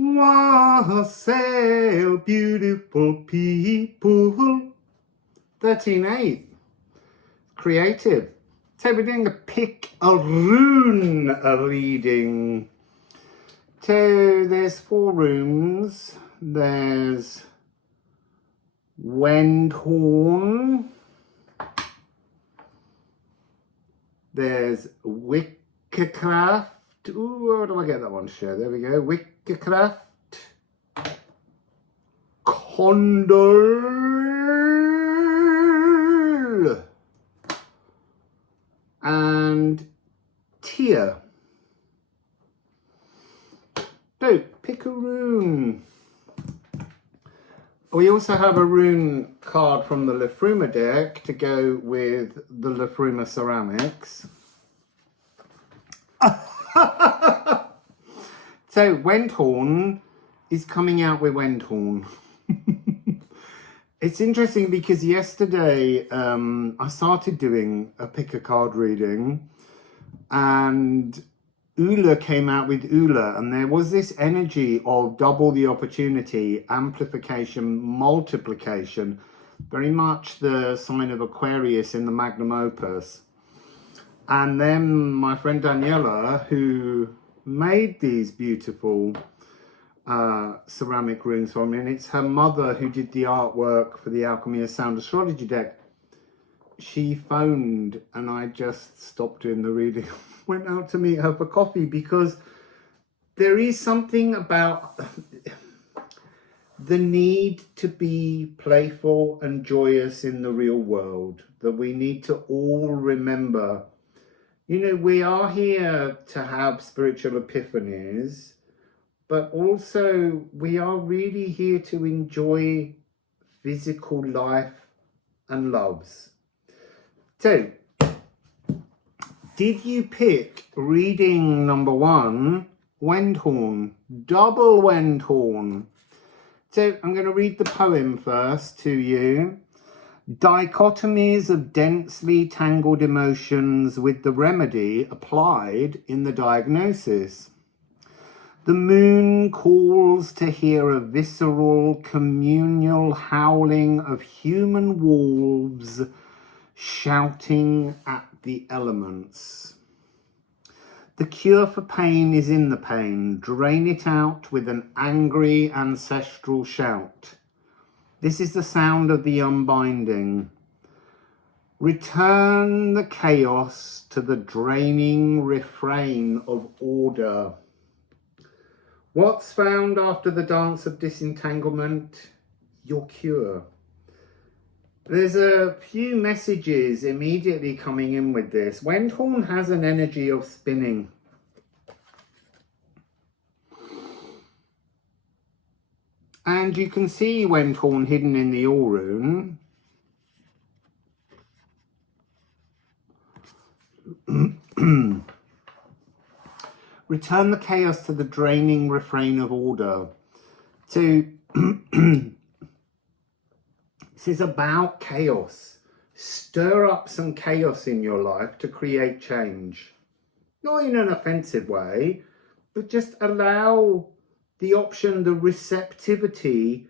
Wassail, beautiful people. 13/8. Creative. So we're doing a pick a rune reading. So there's 4 runes. There's Wendhorn. There's Wickercraft. Ooh, where do I get that one to show? There we go. Wickercraft. Condor. And Tia. So, pick a rune. We also have a rune card from the Liffruma deck to go with the Liffruma ceramics. So, Wendhorn is coming out with Wendhorn. It's interesting because yesterday I started doing a pick a card reading and Ula came out with Ula, and there was this energy of double the opportunity, amplification, multiplication, very much the sign of Aquarius in the magnum opus. And then my friend Daniela, who made these beautiful ceramic runes for me, and it's her mother who did the artwork for the Alchemy of Sound Astrology Deck, she phoned and I just stopped doing the reading, went out to meet her for coffee, because there is something about the need to be playful and joyous in the real world that we need to all remember. You know, we are here to have spiritual epiphanies, but also we are really here to enjoy physical life and loves. So, did you pick reading number 1, Wendhorn, double Wendhorn? So I'm going to read the poem first to you. Dichotomies of densely tangled emotions with the remedy applied in the diagnosis. The moon calls to hear a visceral, communal howling of human wolves shouting at the elements. The cure for pain is in the pain. Drain it out with an angry ancestral shout. This is the sound of the unbinding. Return the chaos to the draining refrain of order. What's found after the dance of disentanglement? Your cure. There's a few messages immediately coming in with this. Wendhorn has an energy of spinning. And you can see Wendhorn hidden in the All rune. Return the chaos to the draining refrain of order. So this is about chaos. Stir up some chaos in your life to create change. Not in an offensive way, but just allow the option, the receptivity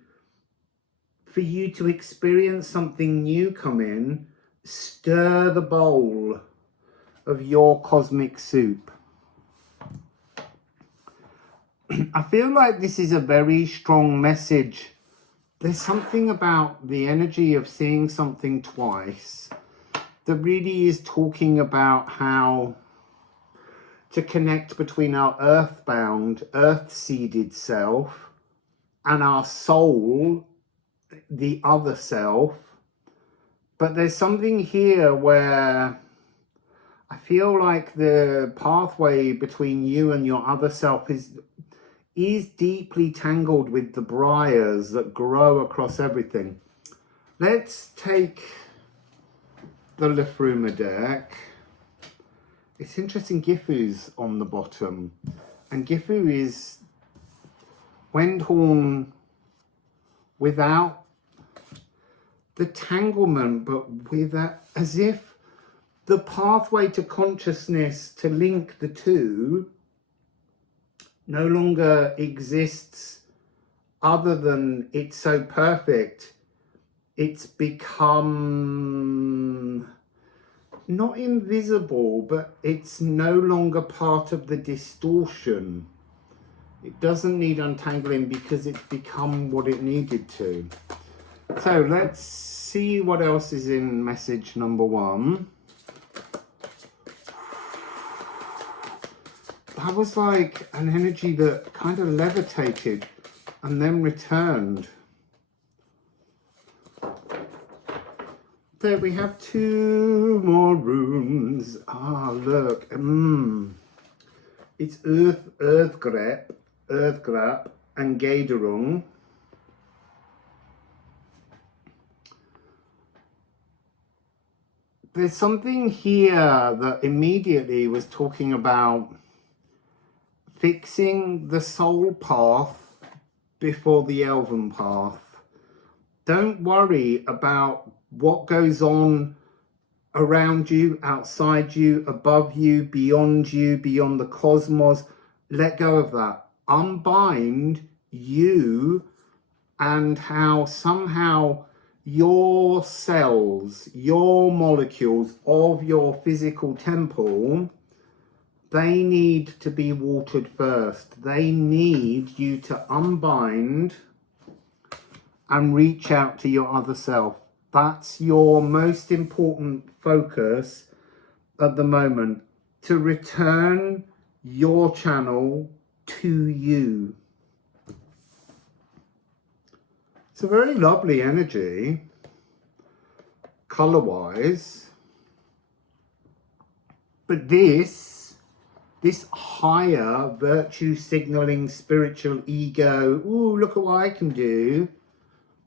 for you to experience something new come in. Stir the bowl of your cosmic soup. I feel like this is a very strong message. There's something about the energy of seeing something twice that really is talking about how to connect between our earthbound, earth-seeded self and our soul, the other self. But there's something here where I feel like the pathway between you and your other self is deeply tangled with the briars that grow across everything. Let's take the Liffruma deck. It's interesting, Gifu's on the bottom. And Gifu is Wendhorn without the tanglement, but with as if the pathway to consciousness to link the two no longer exists other than it's so perfect. It's become not invisible, but it's no longer part of the distortion. It doesn't need untangling because it's become what it needed to. So let's see what else is in message number 1. That was like an energy that kind of levitated and then returned. So we have 2 more runes. Ah, look. It's Earthgrap, and Gaderung. There's something here that immediately was talking about fixing the soul path before the elven path. Don't worry about what goes on around you, outside you, above you, beyond the cosmos. Let go of that. Unbind you and how somehow your cells, your molecules of your physical temple, they need to be watered first. They need you to unbind and reach out to your other self. That's your most important focus at the moment, to return your channel to you. It's a very lovely energy, color-wise. But this higher virtue signaling spiritual ego, ooh, look at what I can do,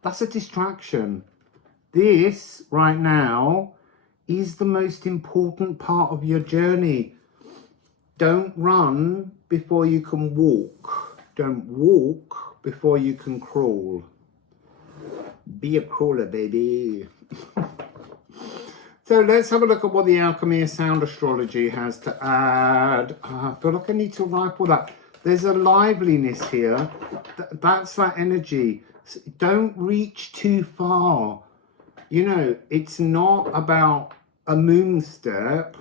that's a distraction. This right now is the most important part of your journey. Don't run before you can walk. Don't walk before you can crawl. Be a crawler, baby. So let's have a look at what the Alchemy of Sound Astrology has to add. I feel like I need to rifle that. There's a liveliness here. That's that energy. Don't reach too far. You know, it's not about a moon step.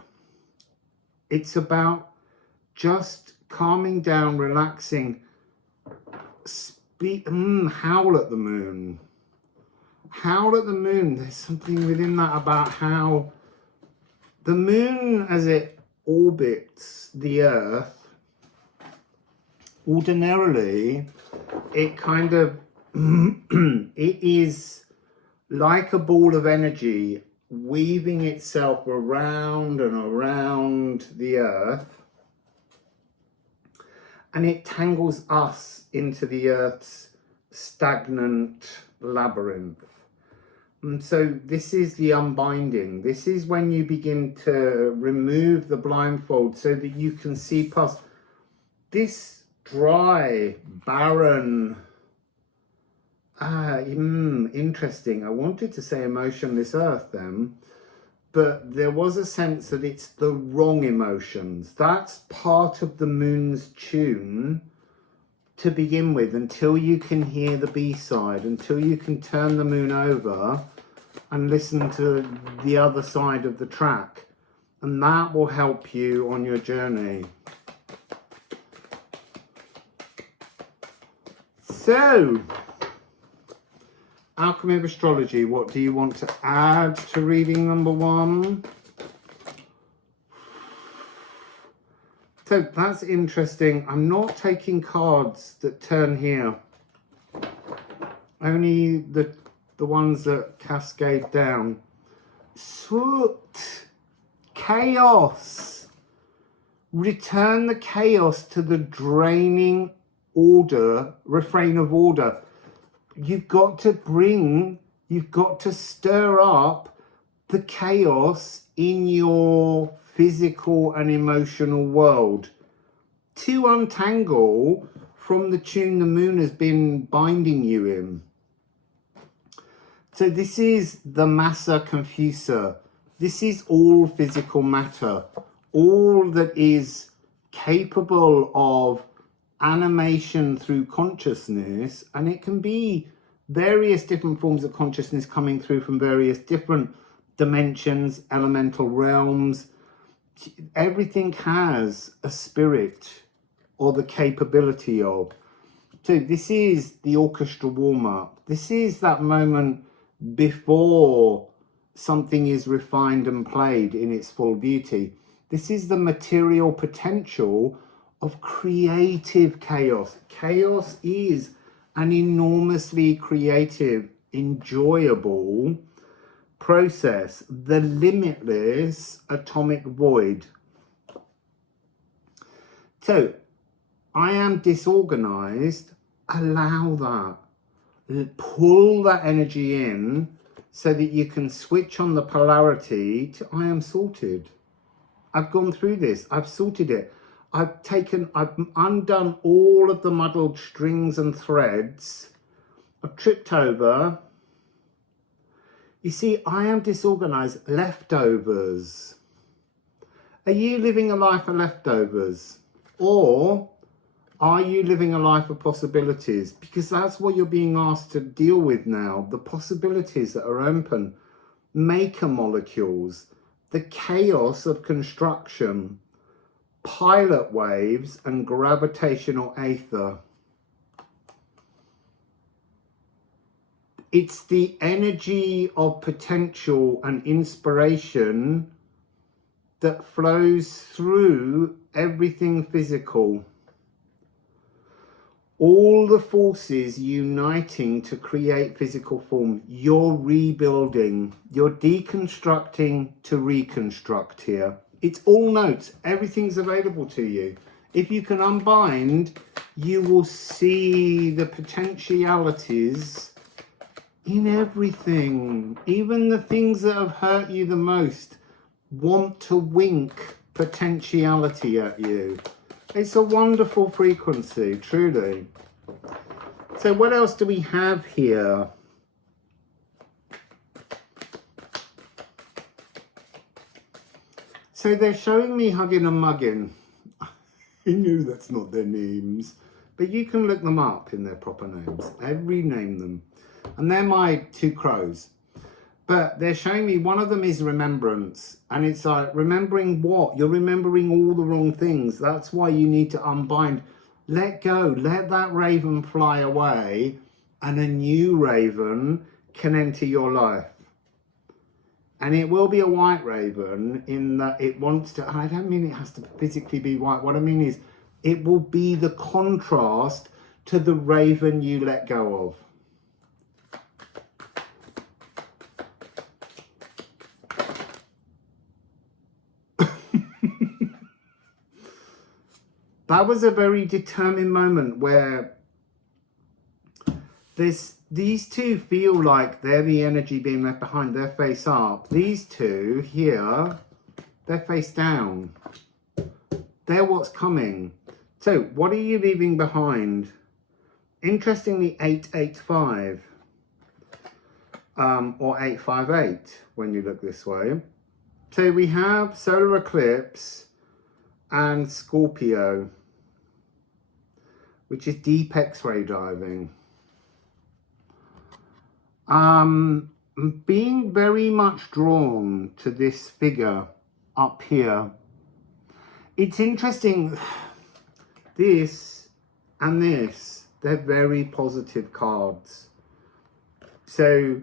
It's about just calming down, relaxing. Howl at the moon. Howl at the moon. There's something within that about how the moon, as it orbits the earth, ordinarily, it kind of, it is like a ball of energy weaving itself around and around the earth, and it tangles us into the earth's stagnant labyrinth. And so this is the unbinding. This is when you begin to remove the blindfold so that you can see past this dry, barren, interesting. I wanted to say emotionless earth then, but there was a sense that it's the wrong emotions. That's part of the moon's tune to begin with, until you can hear the B-side, until you can turn the moon over and listen to the other side of the track. And that will help you on your journey. So, Alchemy of Astrology, what do you want to add to reading number 1? So that's interesting. I'm not taking cards that turn here. Only the ones that cascade down. Soot. Chaos. Return the chaos to the draining order, refrain of order. You've got to stir up the chaos in your physical and emotional world to untangle from the tune the moon has been binding you in. So this is the massa confusa. This is all physical matter, all that is capable of animation through consciousness, and it can be various different forms of consciousness coming through from various different dimensions, elemental realms. Everything has a spirit or the capability of. So this is the orchestra warm-up. This is that moment before something is refined and played in its full beauty. This is the material potential of creative chaos. Chaos is an enormously creative, enjoyable process, the limitless atomic void. So, I am disorganized. Allow that. Pull that energy in so that you can switch on the polarity to I am sorted. I've gone through this. I've sorted it. I've undone all of the muddled strings and threads. I've tripped over. You see, I am disorganized. Leftovers. Are you living a life of leftovers? Or are you living a life of possibilities? Because that's what you're being asked to deal with now. The possibilities that are open. Maker molecules. The chaos of construction. Pilot waves and gravitational aether. It's the energy of potential and inspiration that flows through everything physical. All the forces uniting to create physical form. You're rebuilding. You're deconstructing to reconstruct here. It's all notes. Everything's available to you. If you can unbind, you will see the potentialities in everything. Even the things that have hurt you the most want to wink potentiality at you. It's a wonderful frequency, truly. So what else do we have here? So they're showing me hugging and mugging. I knew that's not their names, but you can look them up in their proper names. I rename them. And they're my two crows. But they're showing me one of them is remembrance. And it's like, remembering what? You're remembering all the wrong things. That's why you need to unbind. Let go. Let that raven fly away. And a new raven can enter your life. And it will be a white raven in that it wants to, I don't mean it has to physically be white. What I mean is it will be the contrast to the raven you let go of. That was a very determined moment where these two feel like they're the energy being left behind. They're face up. These two here, they're face down. They're what's coming. So what are you leaving behind? Interestingly, 885 or 858 when you look this way. So we have solar eclipse and Scorpio, which is deep X-ray diving. Being very much drawn to this figure up here. It's interesting, this and this, they're very positive cards. So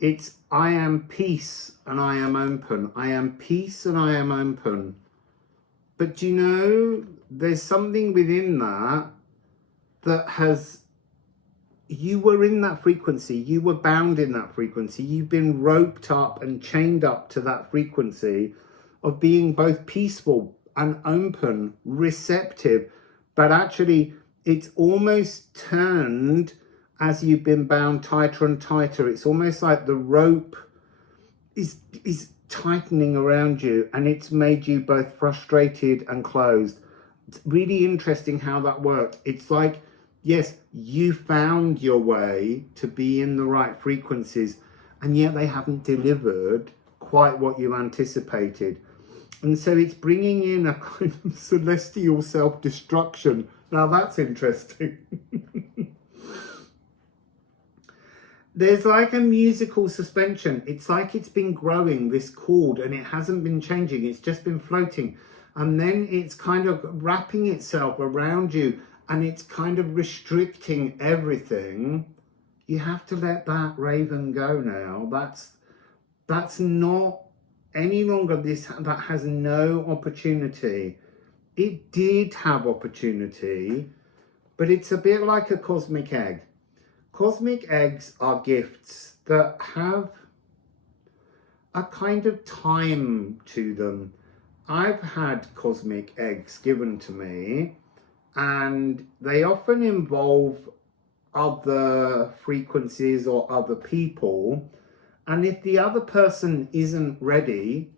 it's I am peace and I am open. I am peace and I am open. But you know, there's something within that has, you were in that frequency, you were bound in that frequency, you've been roped up and chained up to that frequency of being both peaceful and open, receptive, but actually it's almost turned as you've been bound tighter and tighter. It's almost like the rope is tightening around you and it's made you both frustrated and closed. It's really interesting how that worked. It's like, yes, you found your way to be in the right frequencies, and yet they haven't delivered quite what you anticipated. And so it's bringing in a kind of celestial self-destruction Now that's interesting. There's like a musical suspension. It's like it's been growing, this chord, and it hasn't been changing. It's just been floating. And then it's kind of wrapping itself around you, and it's kind of restricting everything. You have to let that raven go now. That's not any longer this, that has no opportunity. It did have opportunity, but it's a bit like a cosmic egg. Cosmic eggs are gifts that have a kind of time to them. I've had cosmic eggs given to me, and they often involve other frequencies or other people. And if the other person isn't ready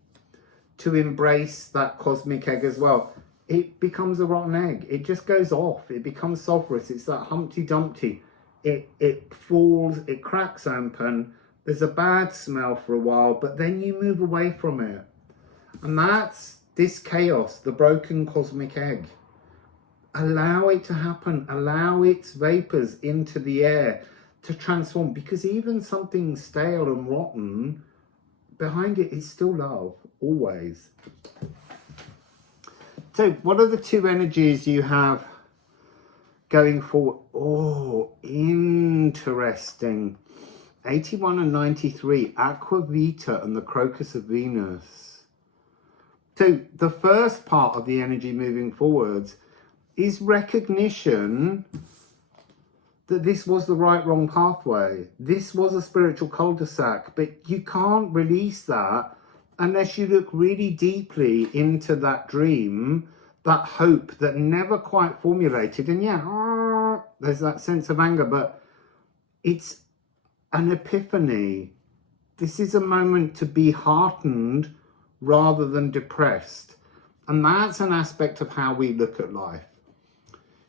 to embrace that cosmic egg as well, it becomes a rotten egg. It just goes off. It becomes sulfurous. It's that Humpty Dumpty. It falls, it cracks open. There's a bad smell for a while, but then you move away from it. And that's this chaos, the broken cosmic egg. Allow it to happen. Allow its vapors into the air to transform, because even something stale and rotten, behind it is still love, always. So what are the two energies you have going forward? Oh, interesting. 81 and 93, Aqua Vita and the Crocus of Venus. So the first part of the energy moving forwards is recognition that this was the right-wrong pathway. This was a spiritual cul-de-sac, but you can't release that unless you look really deeply into that dream, that hope that never quite formulated. And yeah, there's that sense of anger, but it's an epiphany. This is a moment to be heartened rather than depressed. And that's an aspect of how we look at life.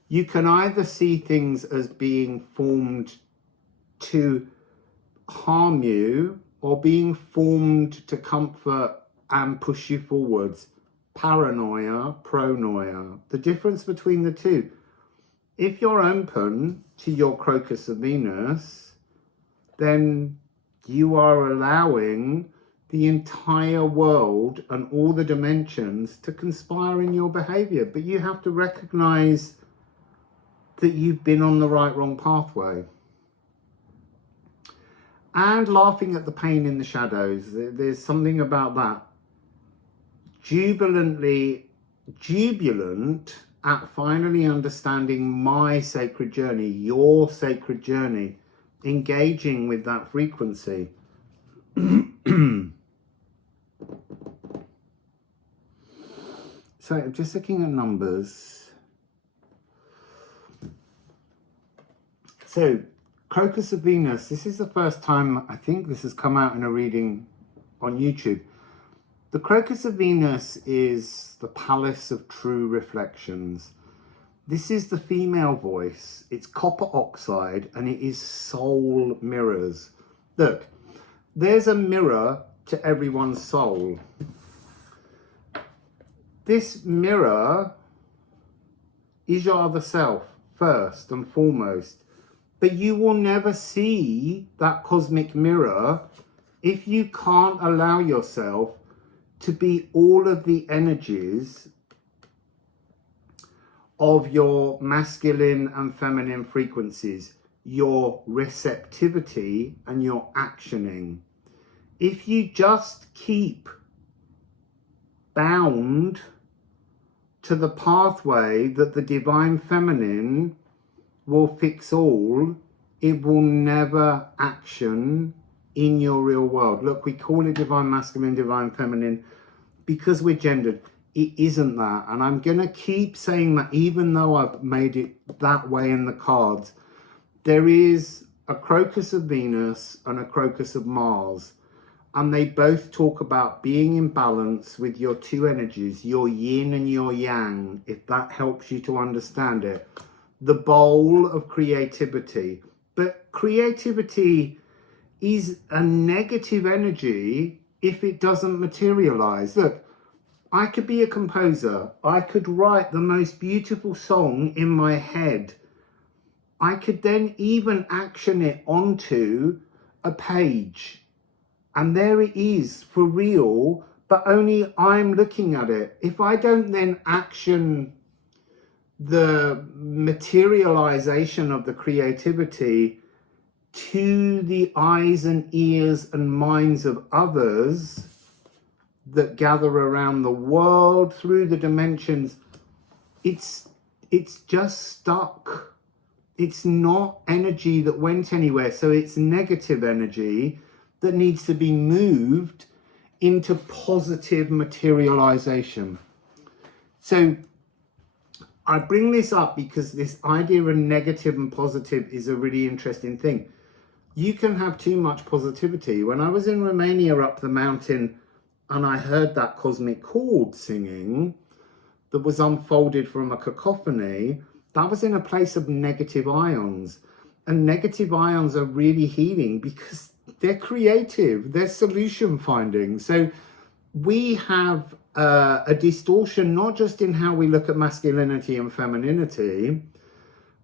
You can either see things as being formed to harm you or being formed to comfort and push you forwards. Paranoia, pronoia. The difference between the two. If you're open to your Crocus of Venus, then you are allowing the entire world and all the dimensions to conspire in your behavior. But you have to recognize that you've been on the right-wrong pathway. And laughing at the pain in the shadows. There's something about that. Jubilant at finally understanding my sacred journey, your sacred journey, engaging with that frequency. So I'm just looking at numbers. So, Crocus of Venus, this is the first time I think this has come out in a reading on YouTube. The Crocus of Venus is the palace of true reflections. This is the female voice. It's copper oxide and it is soul mirrors. Look, there's a mirror to everyone's soul. This mirror is your other self, first and foremost. But you will never see that cosmic mirror if you can't allow yourself to be all of the energies of your masculine and feminine frequencies, your receptivity and your actioning. If you just keep bound to the pathway that the divine feminine will fix all, it will never action in your real world. Look, we call it divine masculine, divine feminine, because we're gendered. It isn't that. And I'm going to keep saying that, even though I've made it that way in the cards. There is a Crocus of Venus and a Crocus of Mars. And they both talk about being in balance with your two energies, your yin and your yang, if that helps you to understand it. The bowl of creativity. But creativity is a negative energy if it doesn't materialize. Look, I could be a composer. I could write the most beautiful song in my head. I could then even action it onto a page. And there it is for real, but only I'm looking at it. If I don't then action the materialization of the creativity to the eyes and ears and minds of others that gather around the world through the dimensions, it's just stuck. It's not energy that went anywhere. So it's negative energy that needs to be moved into positive materialization. So I bring this up because this idea of negative and positive is a really interesting thing. You can have too much positivity. When I was in Romania up the mountain and I heard that cosmic chord singing that was unfolded from a cacophony, that was in a place of negative ions. And negative ions are really healing because they're creative, they're solution finding. So we have a distortion, not just in how we look at masculinity and femininity,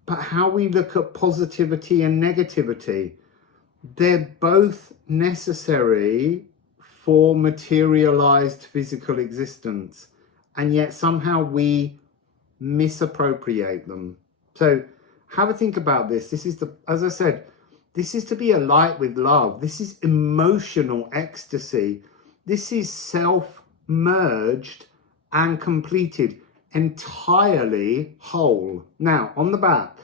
but how we look at positivity and negativity. They're both necessary for materialized physical existence, and yet somehow we misappropriate them. So have a think about this. This is as I said, this is to be a light with love. This is emotional ecstasy. This is self-merged and completed, entirely whole. Now, on the back,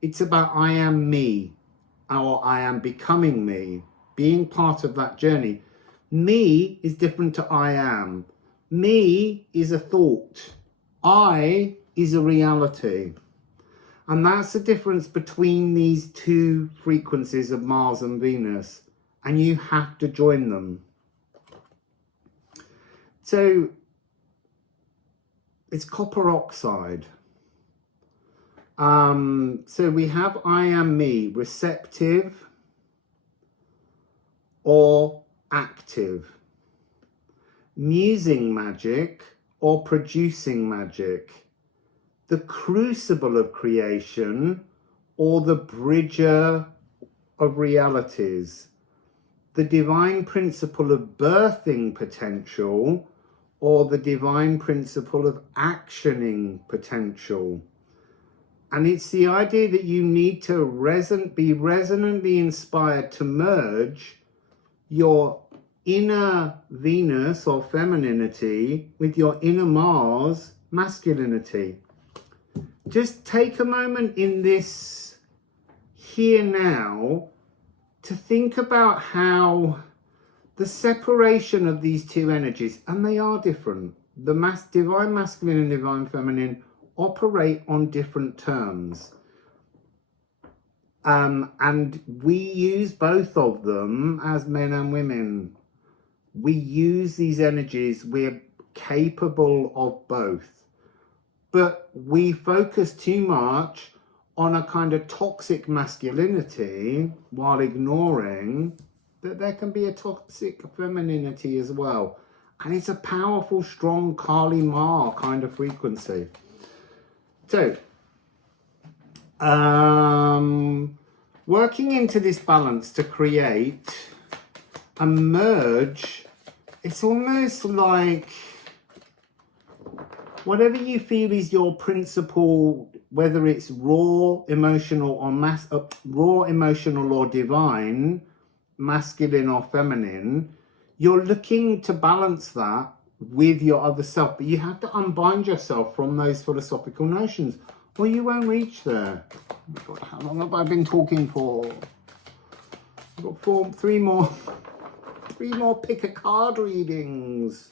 it's about I am me, or I am becoming me, being part of that journey. Me is different to I am. Me is a thought. I is a reality. And that's the difference between these two frequencies of Mars and Venus. And you have to join them. So it's copper oxide. So we have I am me, receptive or active, musing magic or producing magic, the crucible of creation or the bridger of realities, the divine principle of birthing potential or the divine principle of actioning potential. And it's the idea that you need to be resonantly inspired to merge your inner Venus or femininity with your inner Mars masculinity. Just take a moment in this here now to think about how the separation of these two energies, and they are different, the divine masculine and divine feminine operate on different terms. And we use both of them as men and women. We use these energies, we're capable of both. But we focus too much on a kind of toxic masculinity while ignoring that there can be a toxic femininity as well. And it's a powerful, strong Kali Ma kind of frequency. So, working into this balance to create a merge, it's almost like whatever you feel is your principle, whether it's raw emotional or divine, masculine or feminine, you're looking to balance that with your other self, but you have to unbind yourself from those philosophical notions or you won't reach there. God, how long have I been talking for? I've got three more pick a card readings.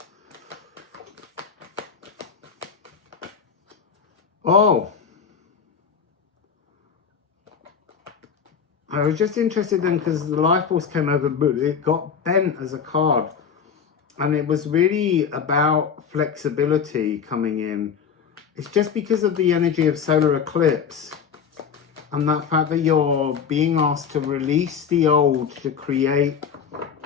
Oh, I was just interested then because the life force came over, but it got bent as a card. And it was really about flexibility coming in. It's just because of the energy of solar eclipse and that fact that you're being asked to release the old to create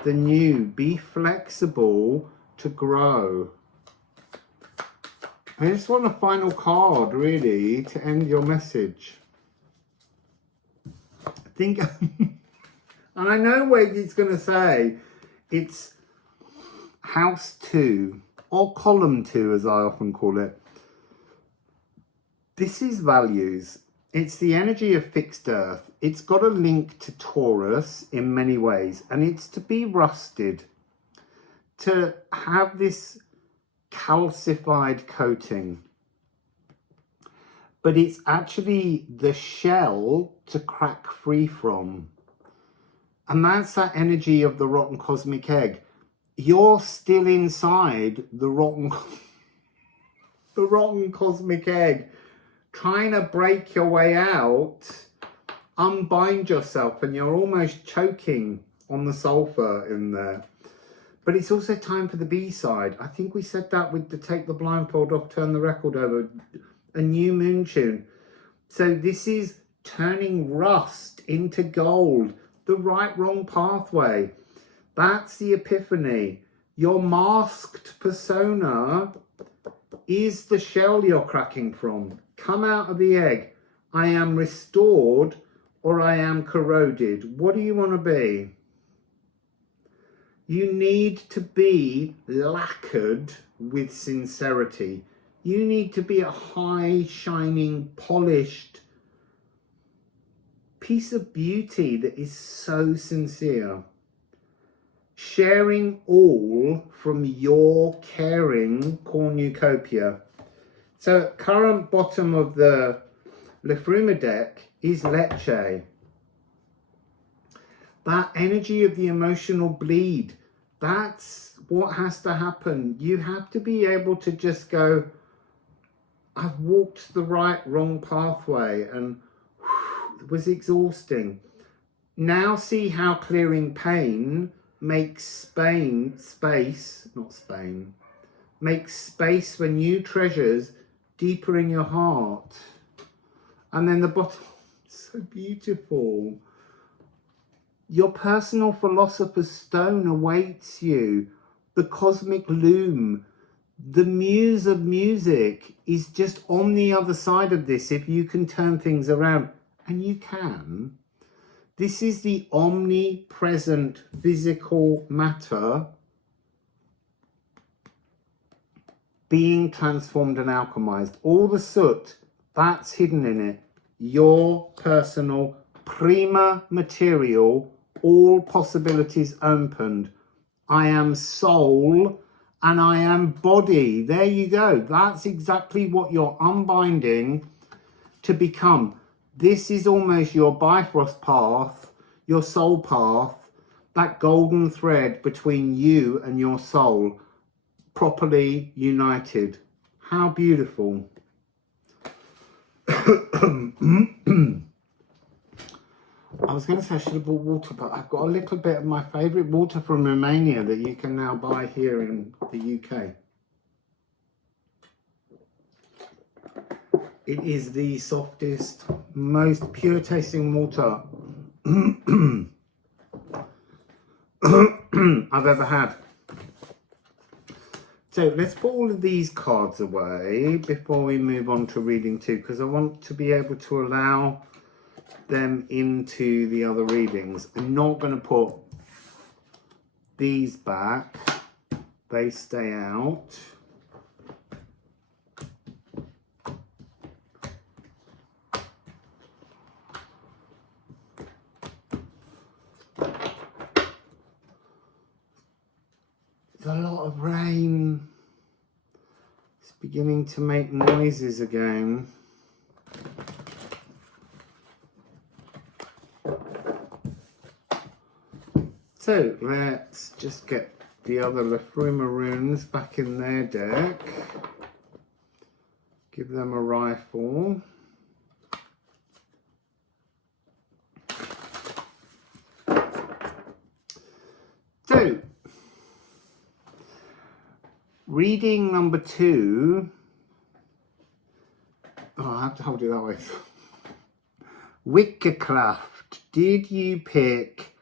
the new. Be flexible to grow. I just want a final card, really, to end your message. I think, and I know what it's going to say. It's House 2, or Column 2, as I often call it. This is values. It's the energy of fixed earth. It's got a link to Taurus in many ways, and it's to be rusted, to have this calcified coating. But it's actually the shell to crack free from. And that's that energy of the rotten cosmic egg. You're still inside the rotten cosmic egg, trying to break your way out. Unbind yourself, and you're almost choking on the sulfur in there. But it's also time for the B-side. I think we said that with the Take the Blindfold Off, Turn the Record Over, a new moon tune. So this is turning rust into gold, the right-wrong pathway. That's the epiphany. Your masked persona is the shell you're cracking from. Come out of the egg. I am restored or I am corroded. What do you want to be? You need to be lacquered with sincerity. You need to be a high, shining, polished piece of beauty that is so sincere. Sharing all from your caring cornucopia. So current bottom of the Liffruma deck is Leche. That energy of the emotional bleed, that's what has to happen. You have to be able to just go, I've walked the wrong pathway, and it was exhausting. Now see how clearing pain makes space for new treasures deeper in your heart. And then the bottom, so beautiful. Your personal philosopher's stone awaits you. The cosmic loom, the muse of music is just on the other side of this if you can turn things around. And you can. This is the omnipresent physical matter being transformed and alchemized. All the soot, that's hidden in it. Your personal prima material, all possibilities opened. I am soul and I am body. There you go. That's exactly what you're unbinding to become. This is almost your Bifrost path, your soul path, that golden thread between you and your soul, properly united. How beautiful. I was going to say I should have bought water, but I've got a little bit of my favourite water from Romania that you can now buy here in the UK. It is the softest, most pure tasting water I've ever had. So let's put all of these cards away before we move on to reading 2, because I want to be able to allow them into the other readings. I'm not going to put these back. They stay out. There's a lot of rain. It's beginning to make noises again. So let's just get the other Liffruma runes back in their deck. Give them a rifle. So, reading number 2. Oh, I have to hold it that way. Witchcraft. Did you pick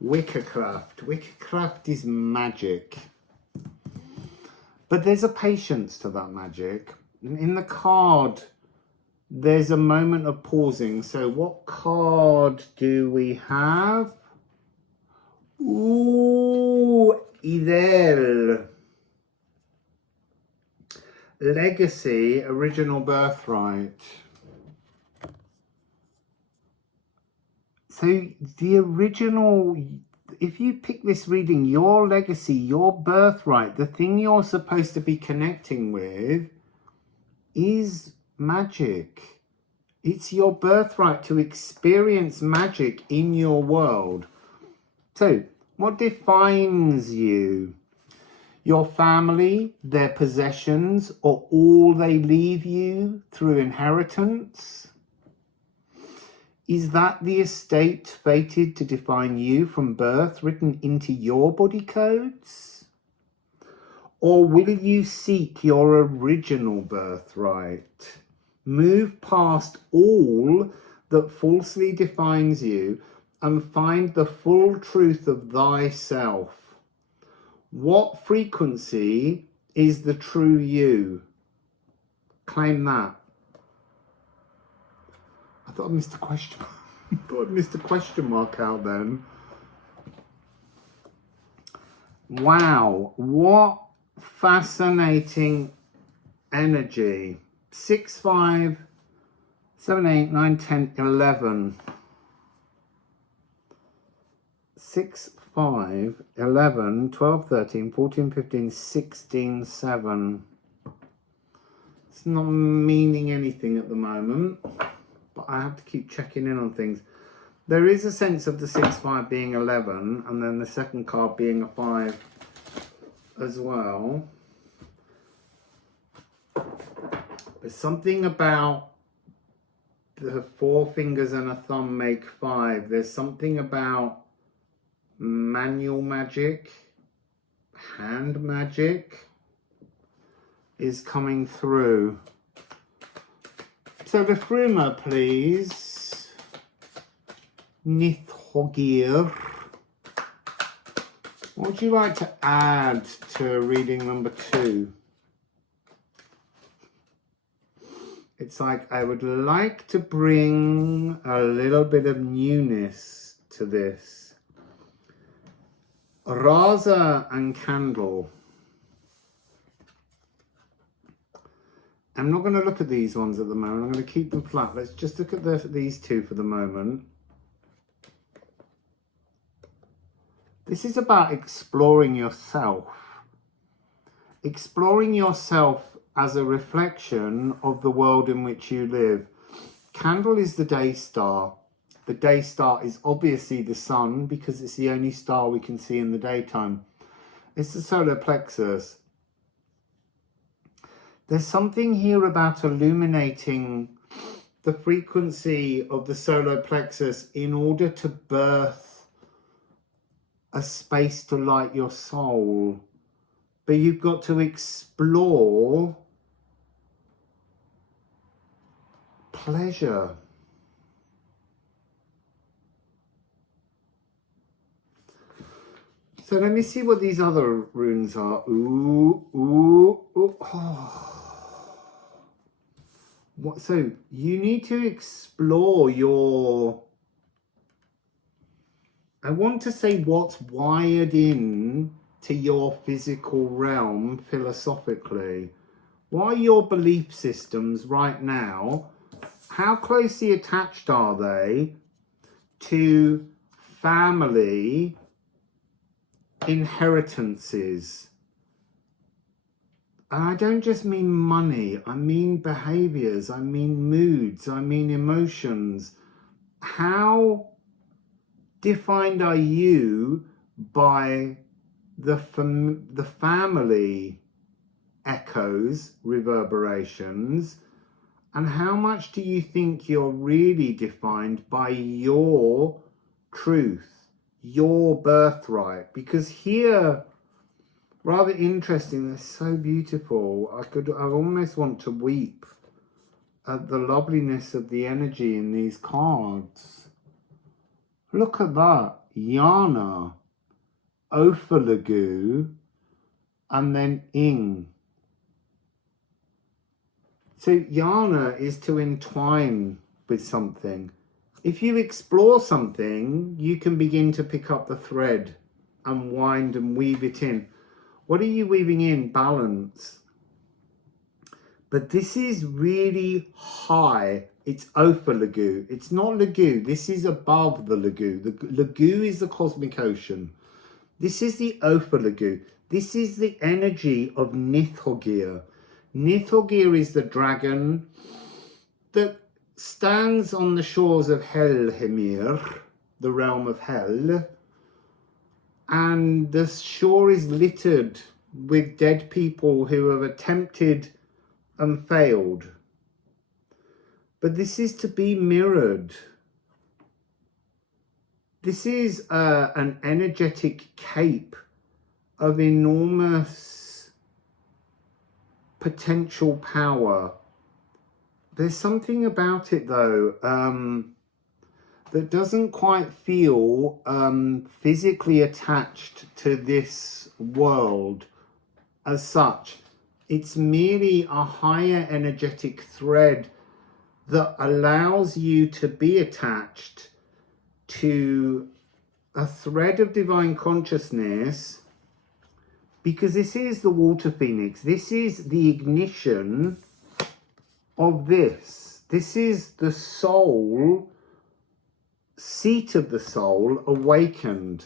Witchcraft? Witchcraft is magic. But there's a patience to that magic. in the card, there's a moment of pausing. So what card do we have? Ooh, Idel. Legacy, original birthright. So the original, if you pick this reading, your legacy, your birthright, the thing you're supposed to be connecting with is magic. It's your birthright to experience magic in your world. So what defines you? Your family, their possessions, or all they leave you through inheritance? Is that the estate fated to define you from birth, written into your body codes? Or will you seek your original birthright? Move past all that falsely defines you and find the full truth of thyself. What frequency is the true you? Claim that. I thought I missed a question. I thought I missed a question mark out then. Wow, what fascinating energy. 6, 5, 7, 8, 9, 10, 11. 6, 5, 11, 12, 13, 14, 15, 16, 7. It's not meaning anything at the moment, but I have to keep checking in on things. There is a sense of the 6, 5 being 11, and then the second card being a 5 as well. There's something about the 4 fingers and a thumb make 5. There's something about manual magic, hand magic is coming through. So Liffruma, please. Nithogir. What would you like to add to reading number 2? It's like I would like to bring a little bit of newness to this. Rasa and Candle. I'm not going to look at these ones at the moment. I'm going to keep them flat. Let's just look at these two for the moment. This is about exploring yourself. Exploring yourself as a reflection of the world in which you live. Candle is the day star. The day star is obviously the sun because it's the only star we can see in the daytime. It's the solar plexus. There's something here about illuminating the frequency of the solar plexus in order to birth a space to light your soul. But you've got to explore pleasure. So let me see what these other runes are. Ooh, ooh, ooh. Oh. What, so you need to explore your, I want to say what's wired in to your physical realm philosophically. What are your belief systems right now? How closely attached are they to family inheritances? And I don't just mean money, I mean behaviors, I mean moods, I mean emotions. How defined are you by the family echoes, reverberations, and how much do you think you're really defined by your truth, your birthright? Because here, rather interesting, they're so beautiful. I almost want to weep at the loveliness of the energy in these cards. Look at that, Yana, Ophalagu, and then Ing. So jhana is to entwine with something. If you explore something, you can begin to pick up the thread and wind and weave it in. What are you weaving in? Balance. But this is really high. It's over Lagu. It's not Lagu. This is above the Lagu. The Lagu is the cosmic ocean. This is the over Lagu. This is the energy of Nithogir. Nithogir is the dragon that stands on the shores of Helheimir, the realm of hell. And the shore is littered with dead people who have attempted and failed. But this is to be mirrored. This is an energetic cape of enormous potential power. There's something about it though that doesn't quite feel physically attached to this world as such. It's merely a higher energetic thread that allows you to be attached to a thread of divine consciousness, because this is the water phoenix. This is the ignition of this. This is the soul, seat of the soul, awakened.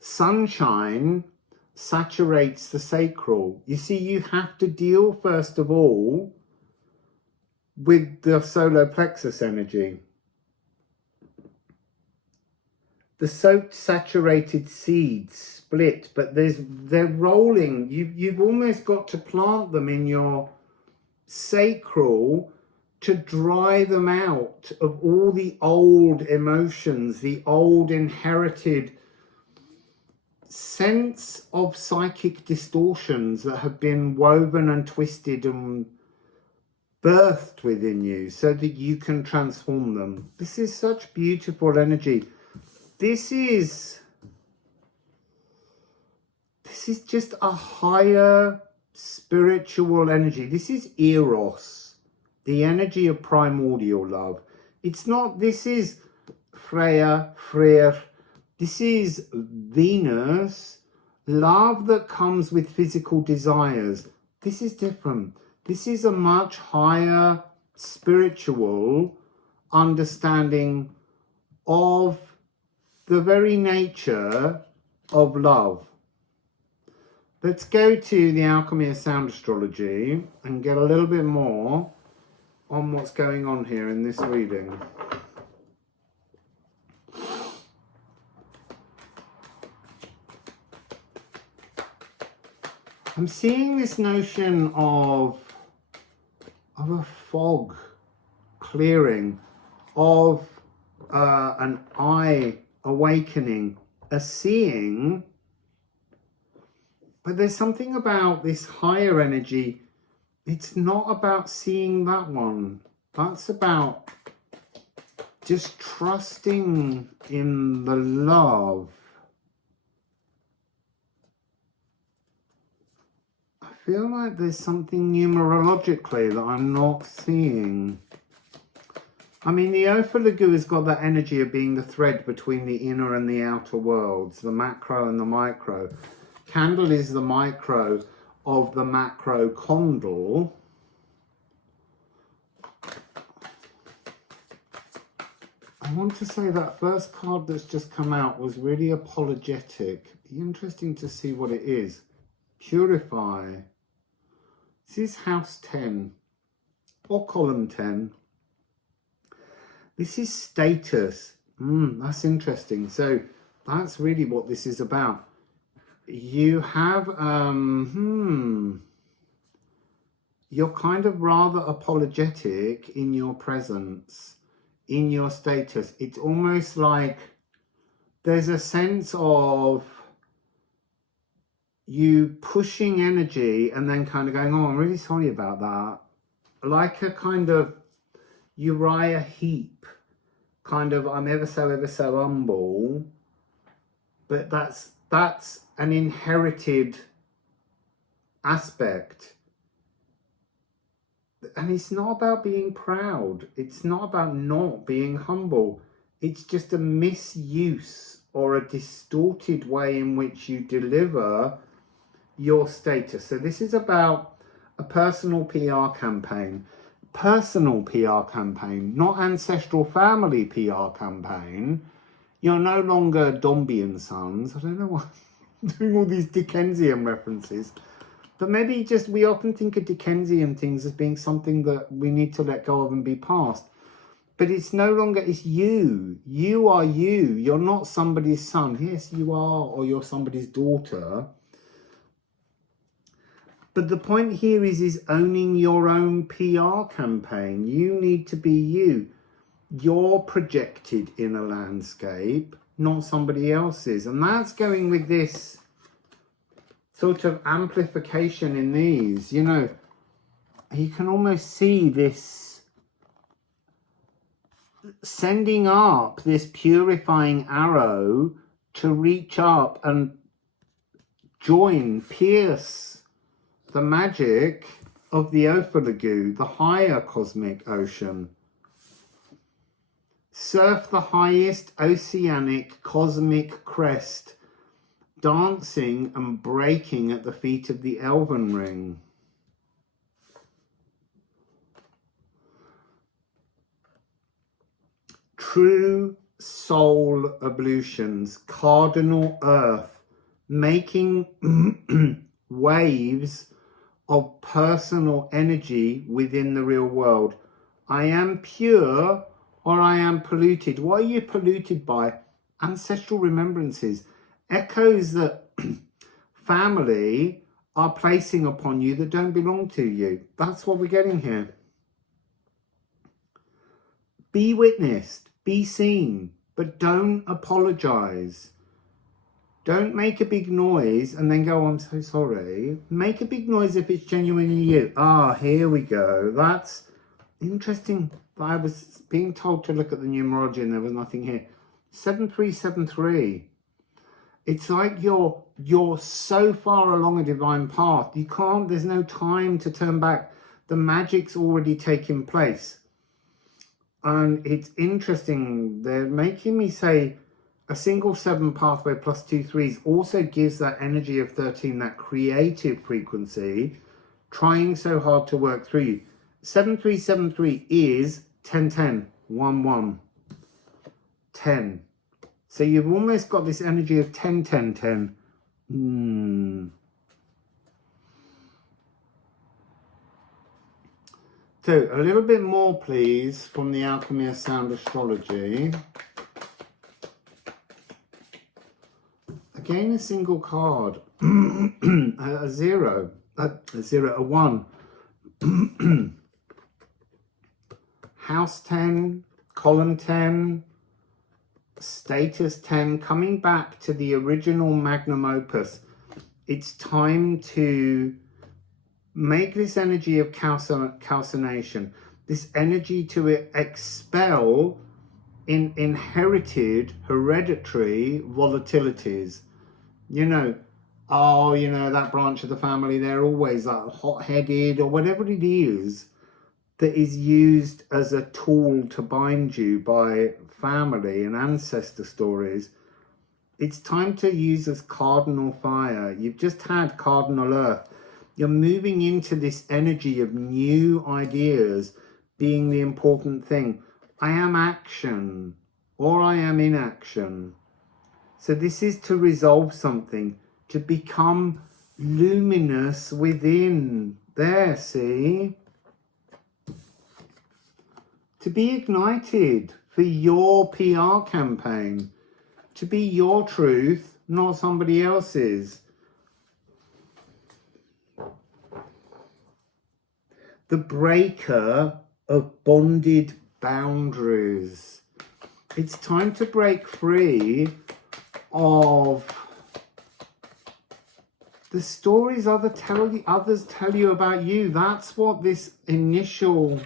Sunshine saturates the sacral. You see, you have to deal first of all with the solar plexus energy. The soaked saturated seeds split, but they're rolling. You've almost got to plant them in your sacral to dry them out of all the old emotions, the old inherited sense of psychic distortions that have been woven and twisted and birthed within you so that you can transform them. This is such beautiful energy. This is just a higher spiritual energy. This is Eros, the energy of primordial love. It's not, this is Freya, Freyr. This is Venus, love that comes with physical desires. This is different. This is a much higher spiritual understanding of the very nature of love. Let's go to the Alchemy of Sound Astrology and get a little bit more on what's going on here in this reading. I'm seeing this notion of a fog clearing, of an eye awakening, a seeing. But there's something about this higher energy. It's not about seeing that one. That's about just trusting in the love. I feel like there's something numerologically that I'm not seeing. I mean, the Ophalagu has got that energy of being the thread between the inner and the outer worlds, the macro and the micro. Candle is the micro of the macro condor. I want to say that first card that's just come out was really apologetic. Be interesting to see what it is. Purify. This is house 10 or column 10. This is status. That's interesting. So that's really what this is about. You have, you're kind of rather apologetic in your presence, in your status. It's almost like there's a sense of you pushing energy and then kind of going, oh, I'm really sorry about that. Like a kind of Uriah Heep, kind of, I'm ever so humble. But that's an inherited aspect. And it's not about being proud. It's not about not being humble. It's just a misuse or a distorted way in which you deliver your status. So this is about a personal PR campaign. Personal PR campaign, not ancestral family PR campaign. You're no longer Dombey and Sons. I don't know why I'm doing all these Dickensian references. But maybe just we often think of Dickensian things as being something that we need to let go of and be past. But it's no longer, it's you. You are you. You're not somebody's son. Yes, you are, or you're somebody's daughter. But the point here is owning your own PR campaign. You need to be you. You're projected in a landscape, not somebody else's. And that's going with this sort of amplification in these, you know, you can almost see this sending up this purifying arrow to reach up and join, pierce the magic of the Ophalagu, the higher cosmic ocean. Surf the highest oceanic cosmic crest, dancing and breaking at the feet of the Elven Ring. True soul ablutions, cardinal earth, making waves of personal energy within the real world. I am pure or I am polluted. What are you polluted by? Ancestral remembrances. Echoes that family are placing upon you that don't belong to you. That's what we're getting here. Be witnessed, be seen, but don't apologize. Don't make a big noise and then go, I'm so sorry. Make a big noise if it's genuinely you. Ah, here we go. That's interesting. I was being told to look at the numerology and there was nothing here. 7373. It's like you're so far along a divine path. You can't, there's no time to turn back. The magic's already taken place. And it's interesting. They're making me say a single 7 pathway plus 2 3s also gives that energy of 13, that creative frequency, trying so hard to work through you. 7373 is 10 10 1 1 10. So you've almost got this energy of 10 10 10. So a little bit more, please, from the Alchemy of Sound Astrology. Again, a single card, a 0, a 1. House 10, column 10, status 10, coming back to the original magnum opus. It's time to make this energy of calcination, this energy to expel inherited, hereditary volatilities. You know, oh, you know, that branch of the family, they're always like hot-headed or whatever it is that is used as a tool to bind you by family and ancestor stories. It's time to use as cardinal fire. You've just had cardinal earth. You're moving into this energy of new ideas being the important thing. I am action or I am inaction. So this is to resolve something, to become luminous within. There, see? To be ignited for your PR campaign. To be your truth, not somebody else's. The breaker of bonded boundaries. It's time to break free of the stories others tell you about you. That's what this initial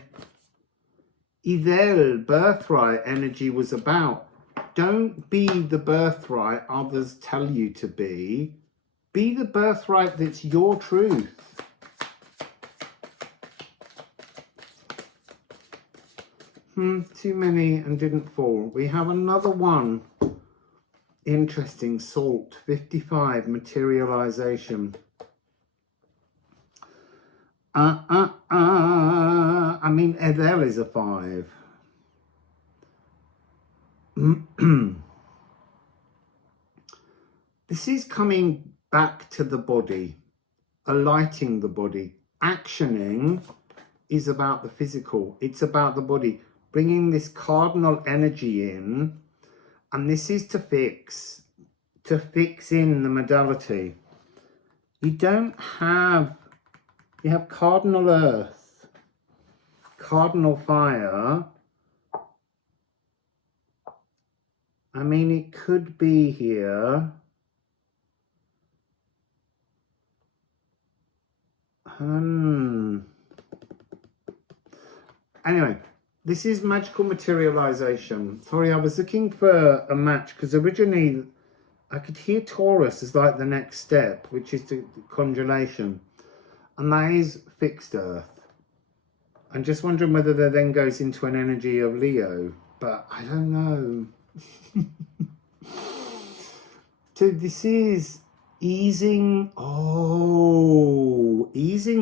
Ivel, birthright energy was about. Don't be the birthright others tell you to be. Be the birthright that's your truth. Too many and didn't fall. We have another one. Interesting. Salt. 55. Materialization. I mean, Edel is a 5. This is coming back to the body, alighting the body. Actioning is about the physical. It's about the body. Bringing this cardinal energy in, and this is to fix in the modality. You have cardinal earth, cardinal fire. I mean, it could be here. Anyway, this is magical materialization. Sorry, I was looking for a match because originally I could hear Taurus as like the next step, which is the congelation. And that is fixed earth. I'm just wondering whether that then goes into an energy of Leo, but I don't know. So this is easing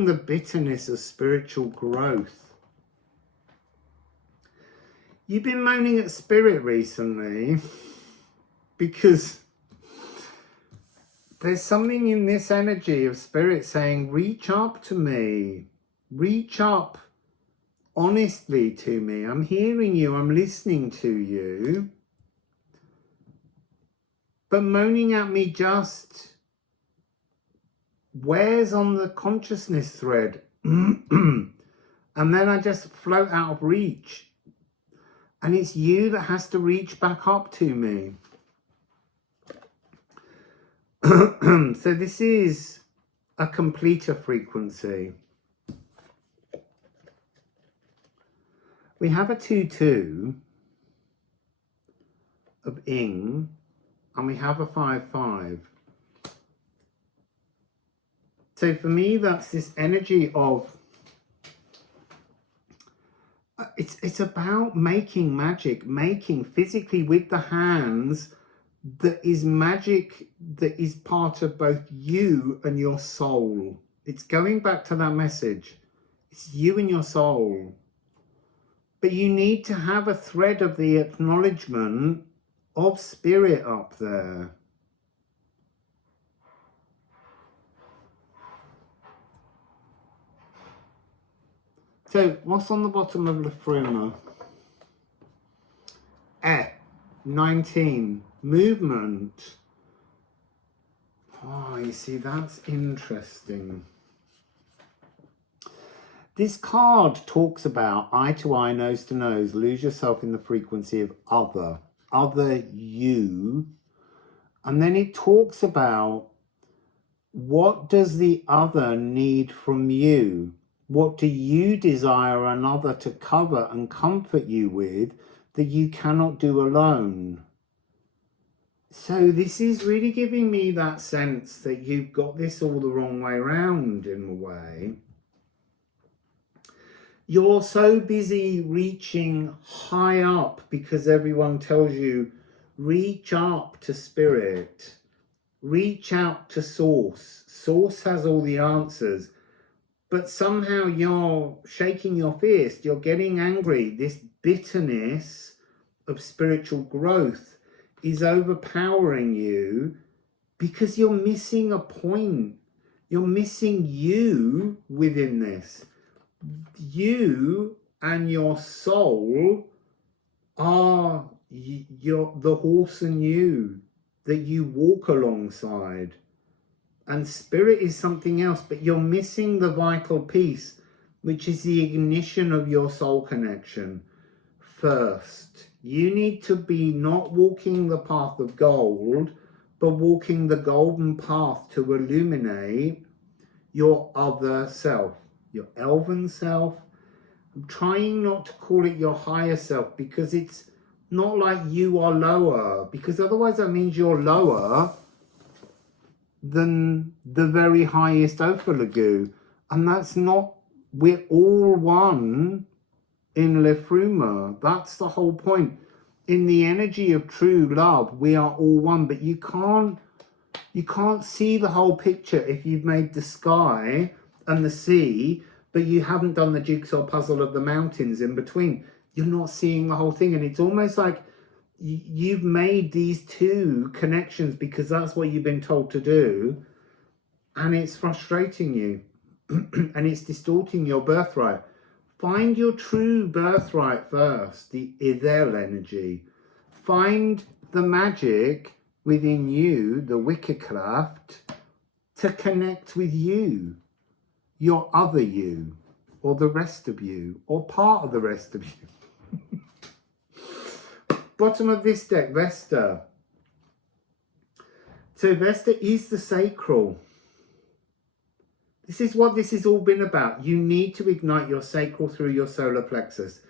the bitterness of spiritual growth. You've been moaning at spirit recently because there's something in this energy of spirit saying, reach up to me, reach up honestly to me. I'm hearing you, I'm listening to you. But moaning at me just wears on the consciousness thread. And then I just float out of reach. And it's you that has to reach back up to me. So this is a completer frequency. We have a 2-2 of Ing, and we have a 5-5. So for me, that's this energy of, it's about making magic, making physically with the hands, that is magic that is part of both you and your soul. It's going back to that message. It's you and your soul. But you need to have a thread of the acknowledgement of spirit up there. So, what's on the bottom of Liffruma? 19. Movement. Oh, you see, that's interesting. This card talks about eye to eye, nose to nose, lose yourself in the frequency of other you. And then it talks about what does the other need from you? What do you desire another to cover and comfort you with that you cannot do alone? So this is really giving me that sense that you've got this all the wrong way around in a way. You're so busy reaching high up because everyone tells you, reach up to spirit, reach out to source. Source has all the answers. But somehow you're shaking your fist, you're getting angry. This bitterness of spiritual growth is overpowering you because you're missing a point. You're missing you within this. You and your soul are the horse and you that you walk alongside. And spirit is something else, but you're missing the vital piece, which is the ignition of your soul connection first. You need to be not walking the path of gold, but walking the golden path to illuminate your other self, your elven self. I'm trying not to call it your higher self because it's not like you are lower, because otherwise that means you're lower than the very highest Ophilagu. And that's not, we're all one in Liffruma. That's the whole point. In the energy of true love, we are all one, but you can't see the whole picture if you've made the sky and the sea, but you haven't done the jigsaw puzzle of the mountains in between. You're not seeing the whole thing, and it's almost like you've made these two connections because that's what you've been told to do, and it's frustrating you and it's distorting your birthright. Find your true birthright first, the Ithel energy. Find the magic within you, the Witchcraft, to connect with you, your other you, or the rest of you, or part of the rest of you. Bottom of this deck, Vesta. So Vesta is the sacral. This is what this has all been about. You need to ignite your sacral through your solar plexus.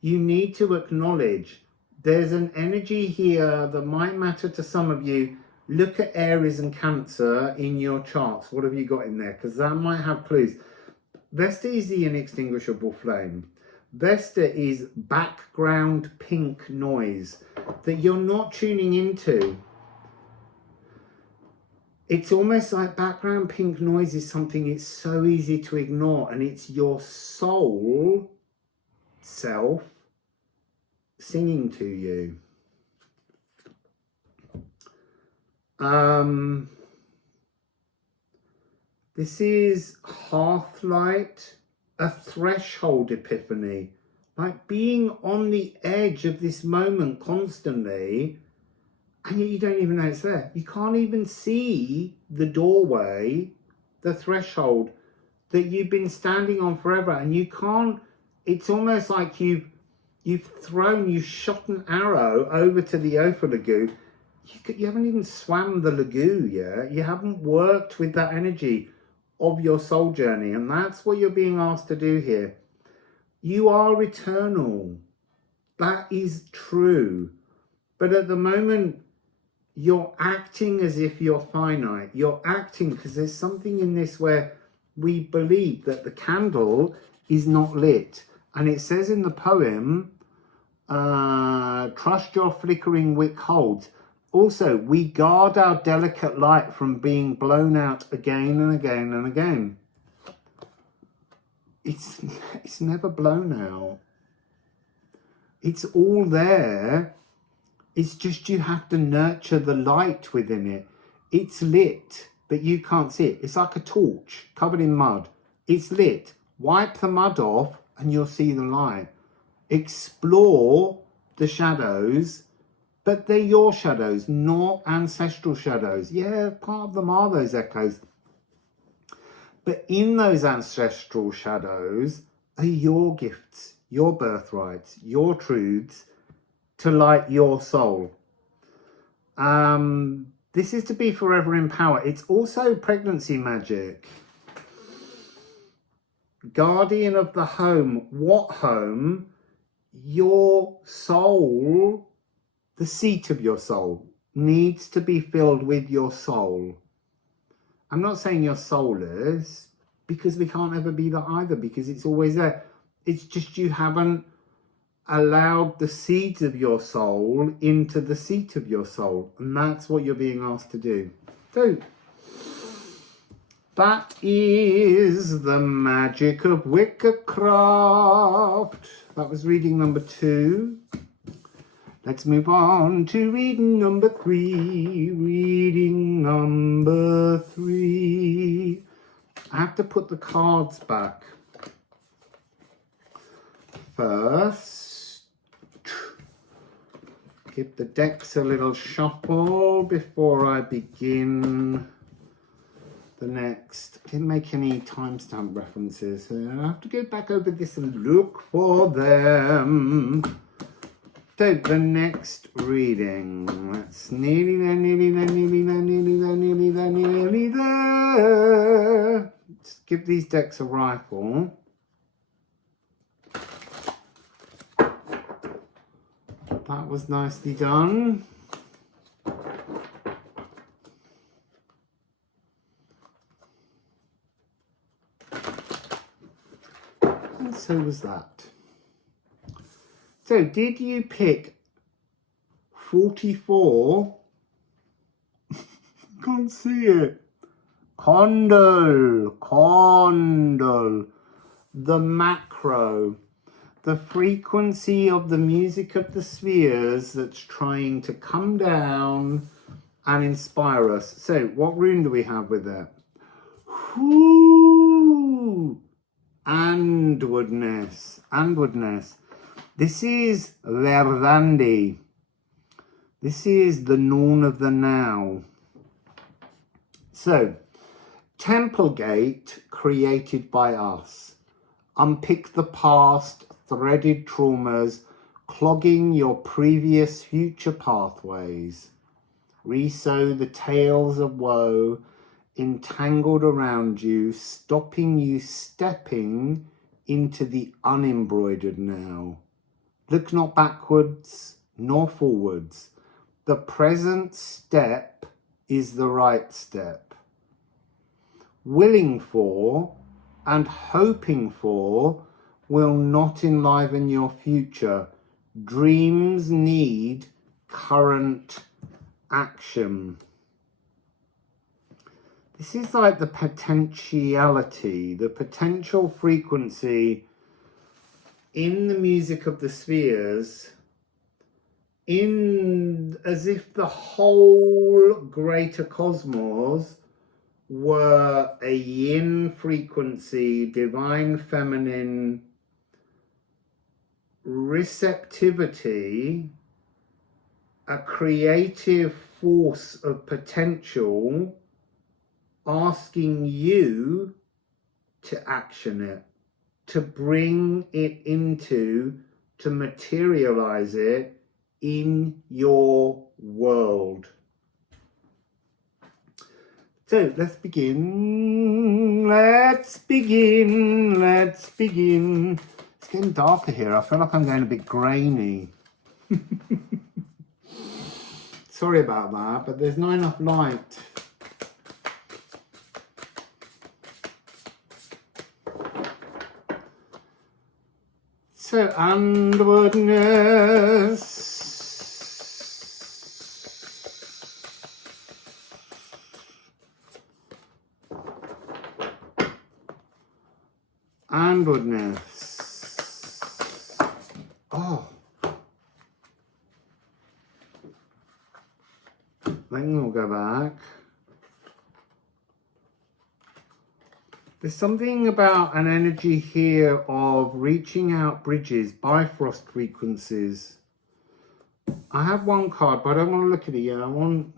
You need to acknowledge there's an energy here that might matter to some of you. Look at Aries and Cancer in your charts. What have you got in there? Because that might have clues. Vesta is the inextinguishable flame. Vesta is background pink noise that you're not tuning into. It's almost like background pink noise is something it's so easy to ignore, and it's your soul self singing to you. This is Hearthlight, a threshold epiphany, like being on the edge of this moment constantly, and yet you don't even know it's there. You can't even see the doorway, the threshold that you've been standing on forever, and you can't. It's almost like you've shot an arrow over to the Ophir Lagoon. You haven't even swam the lagoon yet. You haven't worked with that energy of your soul journey, and that's what you're being asked to do here. You are eternal. That is true. But at the moment, you're acting as if you're finite. You're acting because there's something in this where we believe that the candle is not lit. And it says in the poem, trust your flickering wick holds. Also, we guard our delicate light from being blown out again and again and again. It's never blown out. It's all there. It's just you have to nurture the light within it. It's lit, but you can't see it. It's like a torch covered in mud. It's lit. Wipe the mud off and you'll see the light. Explore the shadows, but they're your shadows, not ancestral shadows. Yeah, part of them are those echoes. But in those ancestral shadows are your gifts, your birthrights, your truths to light your soul. This is to be forever in power. It's also pregnancy magic. Guardian of the home. What home? Your soul, the seat of your soul, needs to be filled with your soul. I'm not saying you're soulless, because we can't ever be that either, because it's always there. It's just you haven't allowed the seeds of your soul into the seat of your soul, and that's what you're being asked to do. So that is the magic of Witchcraft. That was reading number 2. Let's move on to reading number 3. Reading number 3. I have to put the cards back first. Give the decks a little shuffle before I begin the next. I didn't make any timestamp references, so I have to go back over this and look for them. So the next reading, that's nearly there, nearly there, nearly there, nearly there, nearly there, nearly there. Let's give these decks a rifle. That was nicely done. And so was that. So did you pick 44? Can't see it. Condal, the macro, the frequency of the music of the spheres that's trying to come down and inspire us. So what rune do we have with that? Whoo! Andwoodness. This is Verdandi. This is the Norn of the Now. So, Temple Gate created by us. Unpick the past, threaded traumas, clogging your previous future pathways. Resow the tales of woe entangled around you, stopping you stepping into the unembroidered now. Look not backwards nor forwards. The present step is the right step. Willing for and hoping for will not enliven your future. Dreams need current action. This is like the potentiality, the potential frequency in the music of the spheres, in as if the whole greater cosmos were a yin frequency, divine feminine receptivity, a creative force of potential asking you to action it, to bring it into, to materialize it in your world. So let's begin. It's getting darker here. I feel like I'm going a bit grainy. Sorry about that, but there's not enough light. So, underwoodness. Oh. Then we'll go back. There's something about an energy here of reaching out bridges, Bifrost frequencies. I have one card, but I don't want to look at it yet. I want...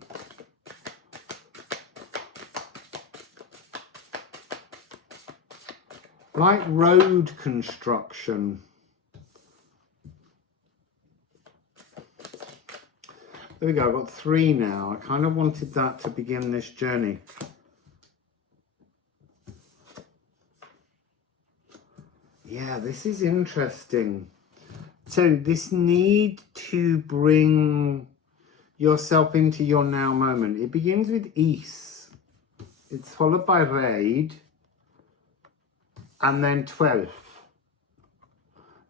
like road construction. There we go, I've got 3 now. I kind of wanted that to begin this journey. Yeah, this is interesting. So this need to bring yourself into your now moment. It begins with East. It's followed by Raid. And then 12.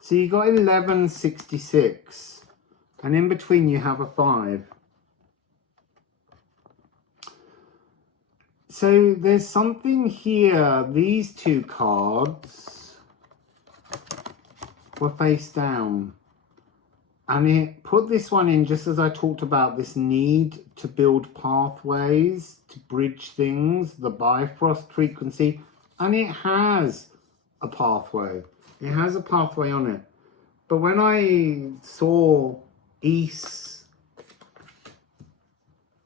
So you got 1166. And in between you have a 5. So there's something here. These 2 cards were face down. And it put this one in just as I talked about this need to build pathways, to bridge things, the Bifrost frequency. And it has a pathway. It has a pathway on it. But when I saw East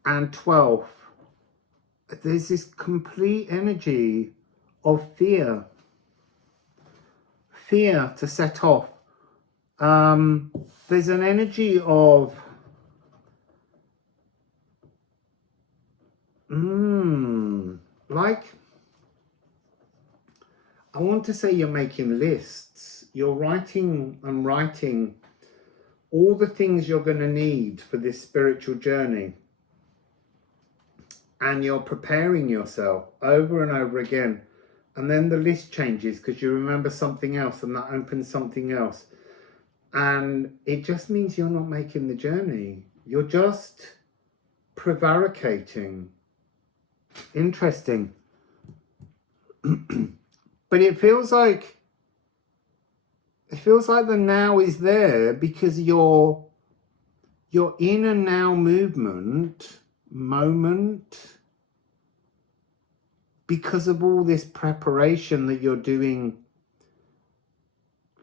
and 12, there's this complete energy of fear. Fear to set off. There's an energy of like, I want to say you're making lists. You're writing and writing all the things you're going to need for this spiritual journey. And you're preparing yourself over and over again. And then the list changes because you remember something else and that opens something else. And it just means you're not making the journey. You're just prevaricating. Interesting. But it feels like the now is there because you're in a now moment because of all this preparation that you're doing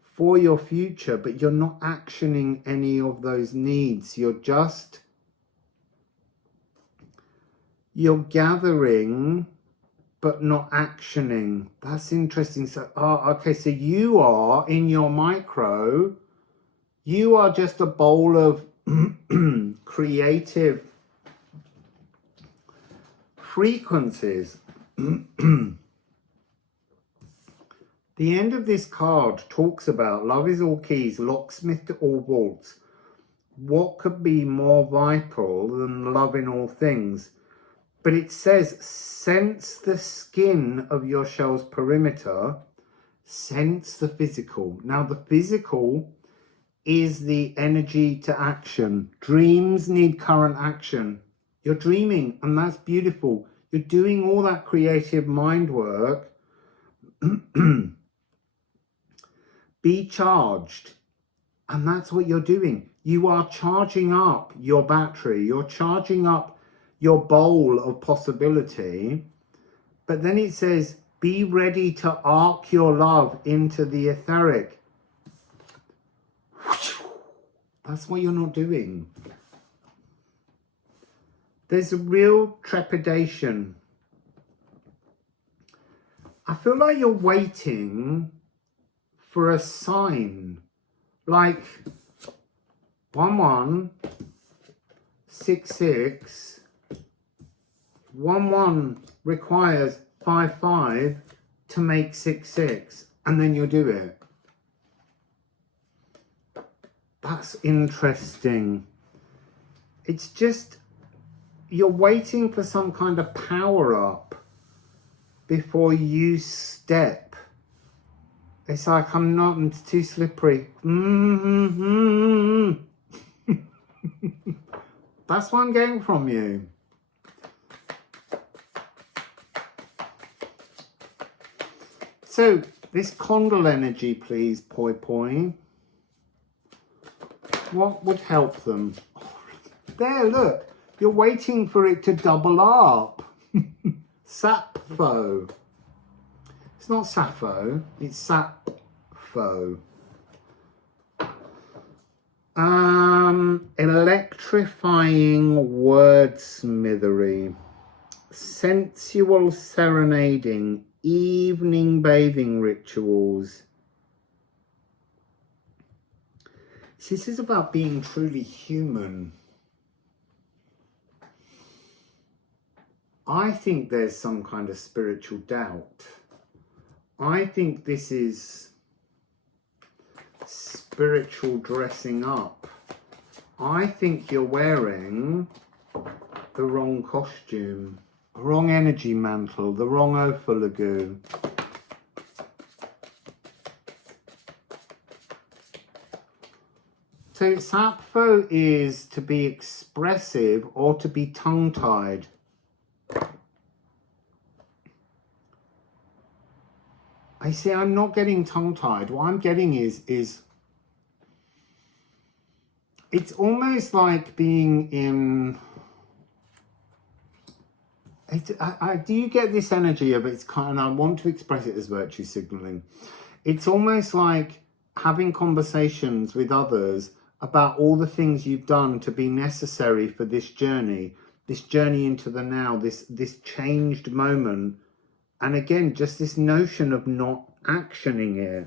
for your future, but you're not actioning any of those needs. You're gathering but not actioning. That's interesting. So okay, so you are in your micro, you are just a bowl of creative frequencies. The end of this card talks about love is all keys, locksmith to all vaults. What could be more vital than love in all things? But it says, sense the skin of your shell's perimeter, sense the physical. Now the physical is the energy to action. Dreams need current action. You're dreaming, and that's beautiful. You're doing all that creative mind work. Be charged. And that's what you're doing. You are charging up your battery. You're charging up your bowl of possibility. But then it says, be ready to arc your love into the etheric. That's what you're not doing. There's a real trepidation. I feel like you're waiting for a sign, like 1166, 11 requires 55 to make 66, and then you'll do it. That's interesting. It's just, you're waiting for some kind of power up before you step. It's like, I'm not, it's too slippery. That's what I'm getting from you. So, this condyle energy, please, poi poi. What would help them? There, look. You're waiting for it to double up. Sappho. It's not Sappho, it's Sappho. Electrifying wordsmithery. Sensual serenading. Evening bathing rituals. This is about being truly human. I think there's some kind of spiritual doubt. I think this is spiritual dressing up. I think you're wearing the wrong costume, the wrong energy mantle, the wrong ophalagu. So Sappho is to be expressive or to be tongue-tied. I say I'm not getting tongue-tied. What I'm getting is it's almost like being in... do you get this energy of it's kind of, and I want to express it as virtue signaling. It's almost like having conversations with others about all the things you've done to be necessary for this journey into the now, this changed moment. And again, just this notion of not actioning it.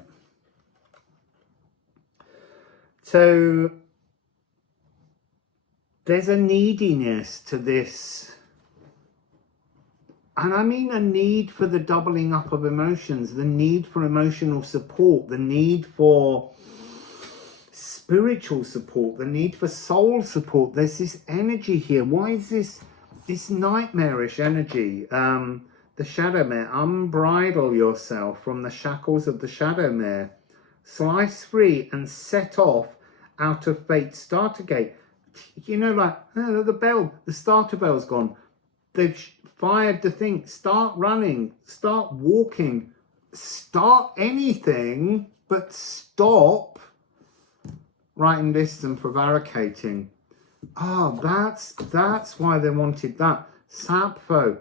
So there's a neediness to this. And I mean a need for the doubling up of emotions, the need for emotional support, the need for spiritual support, the need for soul support. There's this energy here. Why is this nightmarish energy? The shadow mare, unbridle yourself from the shackles of the shadow mare. slice free and set off out of fate's starter gate. You know, like, oh, the starter bell's gone. They've fired the thing. Start running, start walking, start anything, but stop writing lists and prevaricating. Oh, that's why they wanted that. Sappho,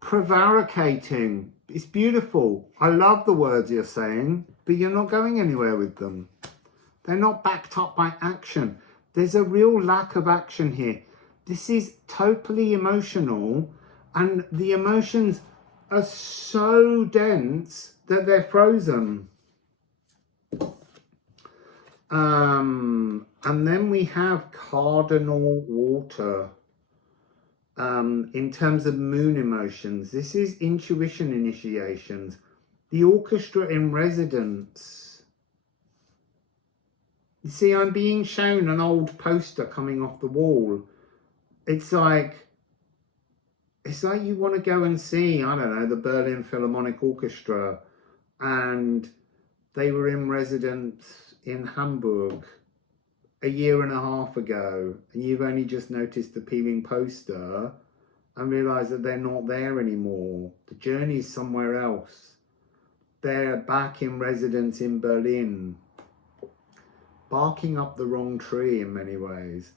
prevaricating. It's beautiful. I love the words you're saying, but you're not going anywhere with them. They're not backed up by action. There's a real lack of action here. This is totally emotional, and the emotions are so dense that they're frozen. And then we have cardinal water. In terms of moon emotions, this is intuition initiations. The orchestra in residence. You see, I'm being shown an old poster coming off the wall. It's like you want to go and see, I don't know, the Berlin Philharmonic Orchestra, and they were in residence in Hamburg a year and a half ago, and you've only just noticed the peeling poster and realised that they're not there anymore. The journey's somewhere else. They're back in residence in Berlin, barking up the wrong tree in many ways.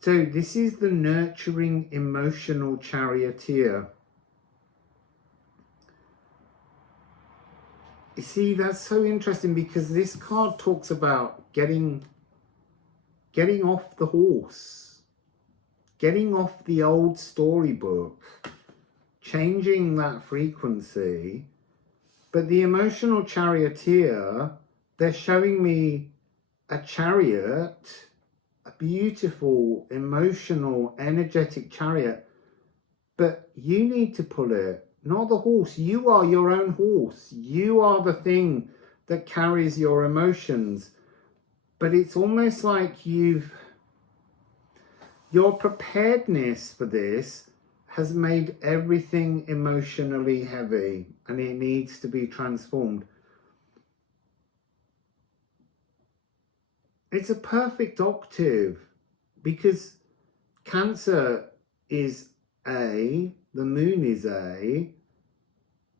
So this is the nurturing emotional charioteer. You see, that's so interesting, because this card talks about getting off the horse, getting off the old storybook, changing that frequency. But the emotional charioteer, they're showing me a chariot, a beautiful, emotional, energetic chariot, but you need to pull it, not the horse. You are your own horse. You are the thing that carries your emotions. But it's almost like your preparedness for this has made everything emotionally heavy, and it needs to be transformed. It's a perfect octave, because Cancer is A, the moon is A,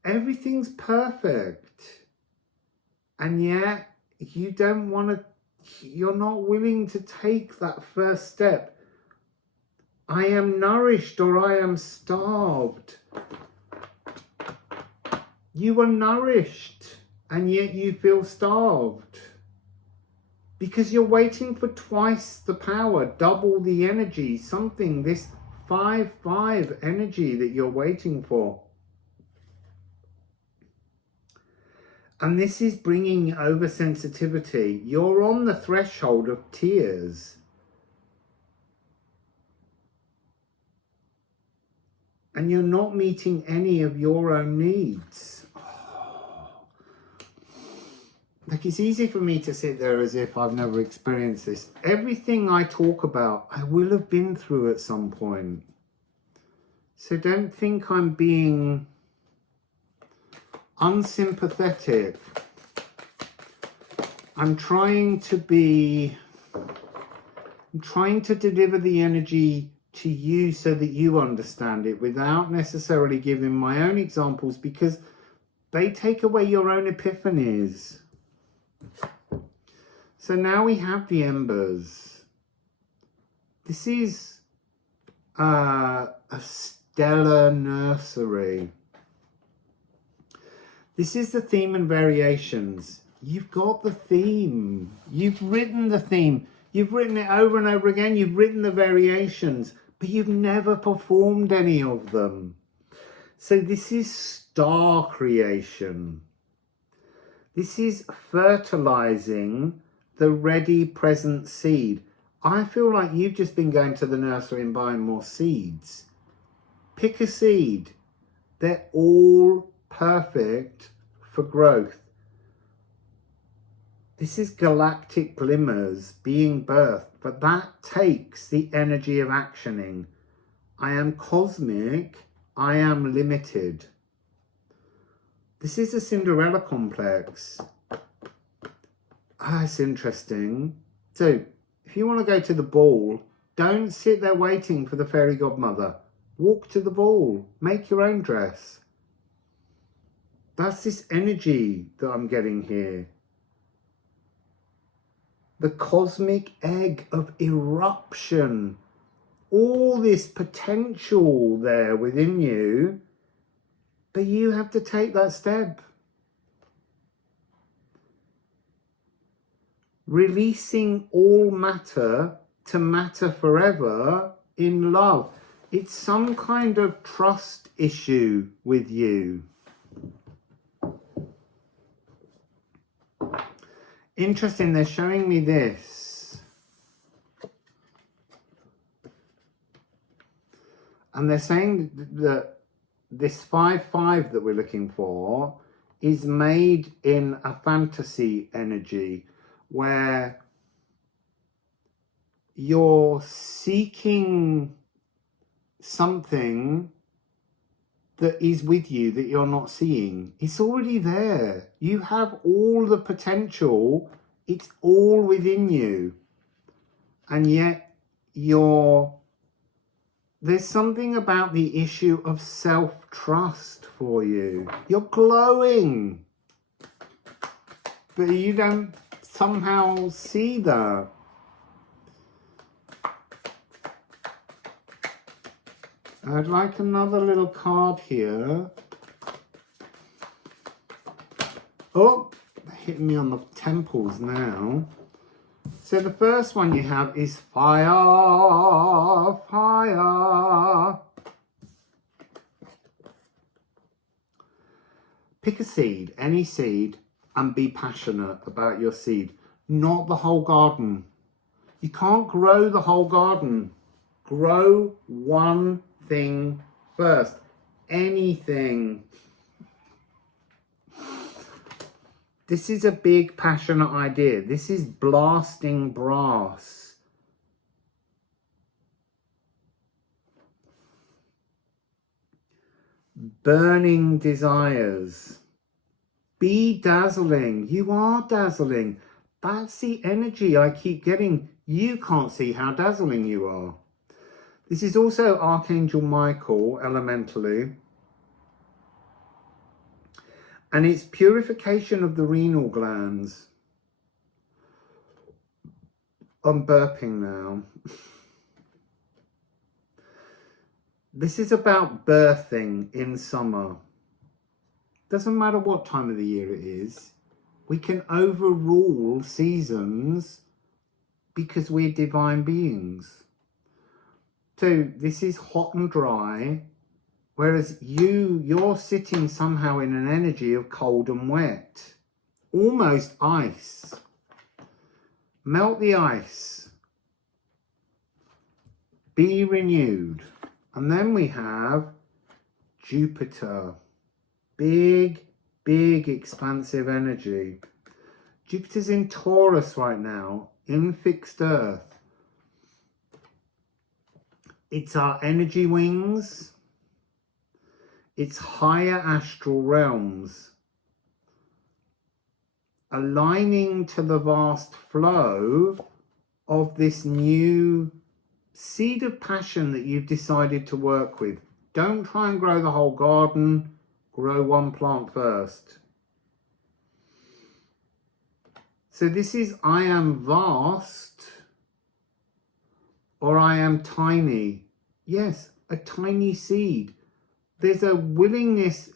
everything's perfect, and yet you don't want to, you're not willing to take that first step. I am nourished or I am starved. You are nourished and yet you feel starved, because you're waiting for twice the power, double the energy, something, this 5-5 energy that you're waiting for. And this is bringing oversensitivity. You're on the threshold of tears. And you're not meeting any of your own needs. Like, it's easy for me to sit there as if I've never experienced this. Everything I talk about, I will have been through at some point. So don't think I'm being unsympathetic. I'm trying to deliver the energy to you so that you understand it, without necessarily giving my own examples, because they take away your own epiphanies. So now we have the embers. This is a stellar nursery. This is the theme and variations. You've got the theme. You've written the theme. You've written it over and over again. You've written the variations, but you've never performed any of them. So this is star creation. This is fertilizing the ready present seed. I feel like you've just been going to the nursery and buying more seeds. Pick a seed. They're all perfect for growth. This is galactic glimmers being birthed, but that takes the energy of actioning. I am cosmic, I am limited. This is a Cinderella complex. That's interesting. So, if you want to go to the ball, don't sit there waiting for the fairy godmother. Walk to the ball. Make your own dress. That's this energy that I'm getting here. The cosmic egg of eruption. All this potential there within you, but you have to take that step. Releasing all matter to matter forever in love. It's some kind of trust issue with you. Interesting, they're showing me this. And they're saying that this 5-5 that we're looking for is made in a fantasy energy where you're seeking something that is with you that you're not seeing. It's already there. You have all the potential. It's all within you. And yet there's something about the issue of self-trust for you. You're glowing, but you don't somehow see that. I'd like another little card here. Oh, hitting me on the temples now. So the first one you have is fire, fire. Pick a seed, any seed, and be passionate about your seed. Not the whole garden. You can't grow the whole garden. Grow one thing first. Anything. This is a big passionate idea. This is blasting brass. Burning desires. Be dazzling. You are dazzling. That's the energy I keep getting. You can't see how dazzling you are. This is also Archangel Michael, elementally. And it's purification of the renal glands. I'm burping now. This is about birthing in summer. Doesn't matter what time of the year it is. We can overrule seasons because we're divine beings. So this is hot and dry. Whereas you're sitting somehow in an energy of cold and wet. Almost ice. Melt the ice. Be renewed. And then we have Jupiter. Big, big, expansive energy. Jupiter's in Taurus right now, in fixed Earth. It's our energy wings. It's higher astral realms, aligning to the vast flow of this new seed of passion that you've decided to work with. Don't try and grow the whole garden. Grow one plant first. So this is I am vast or I am tiny. Yes, a tiny seed. There's a willingness,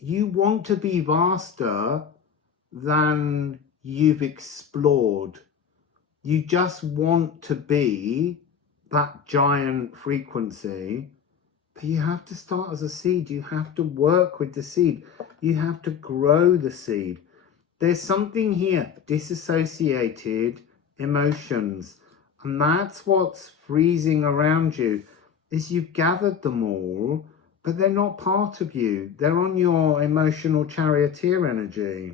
you want to be vaster than you've explored. You just want to be that giant frequency, but you have to start as a seed. You have to work with the seed. You have to grow the seed. There's something here, disassociated emotions, and that's what's freezing around you, is you've gathered them all, but they're not part of you. They're on your emotional charioteer energy.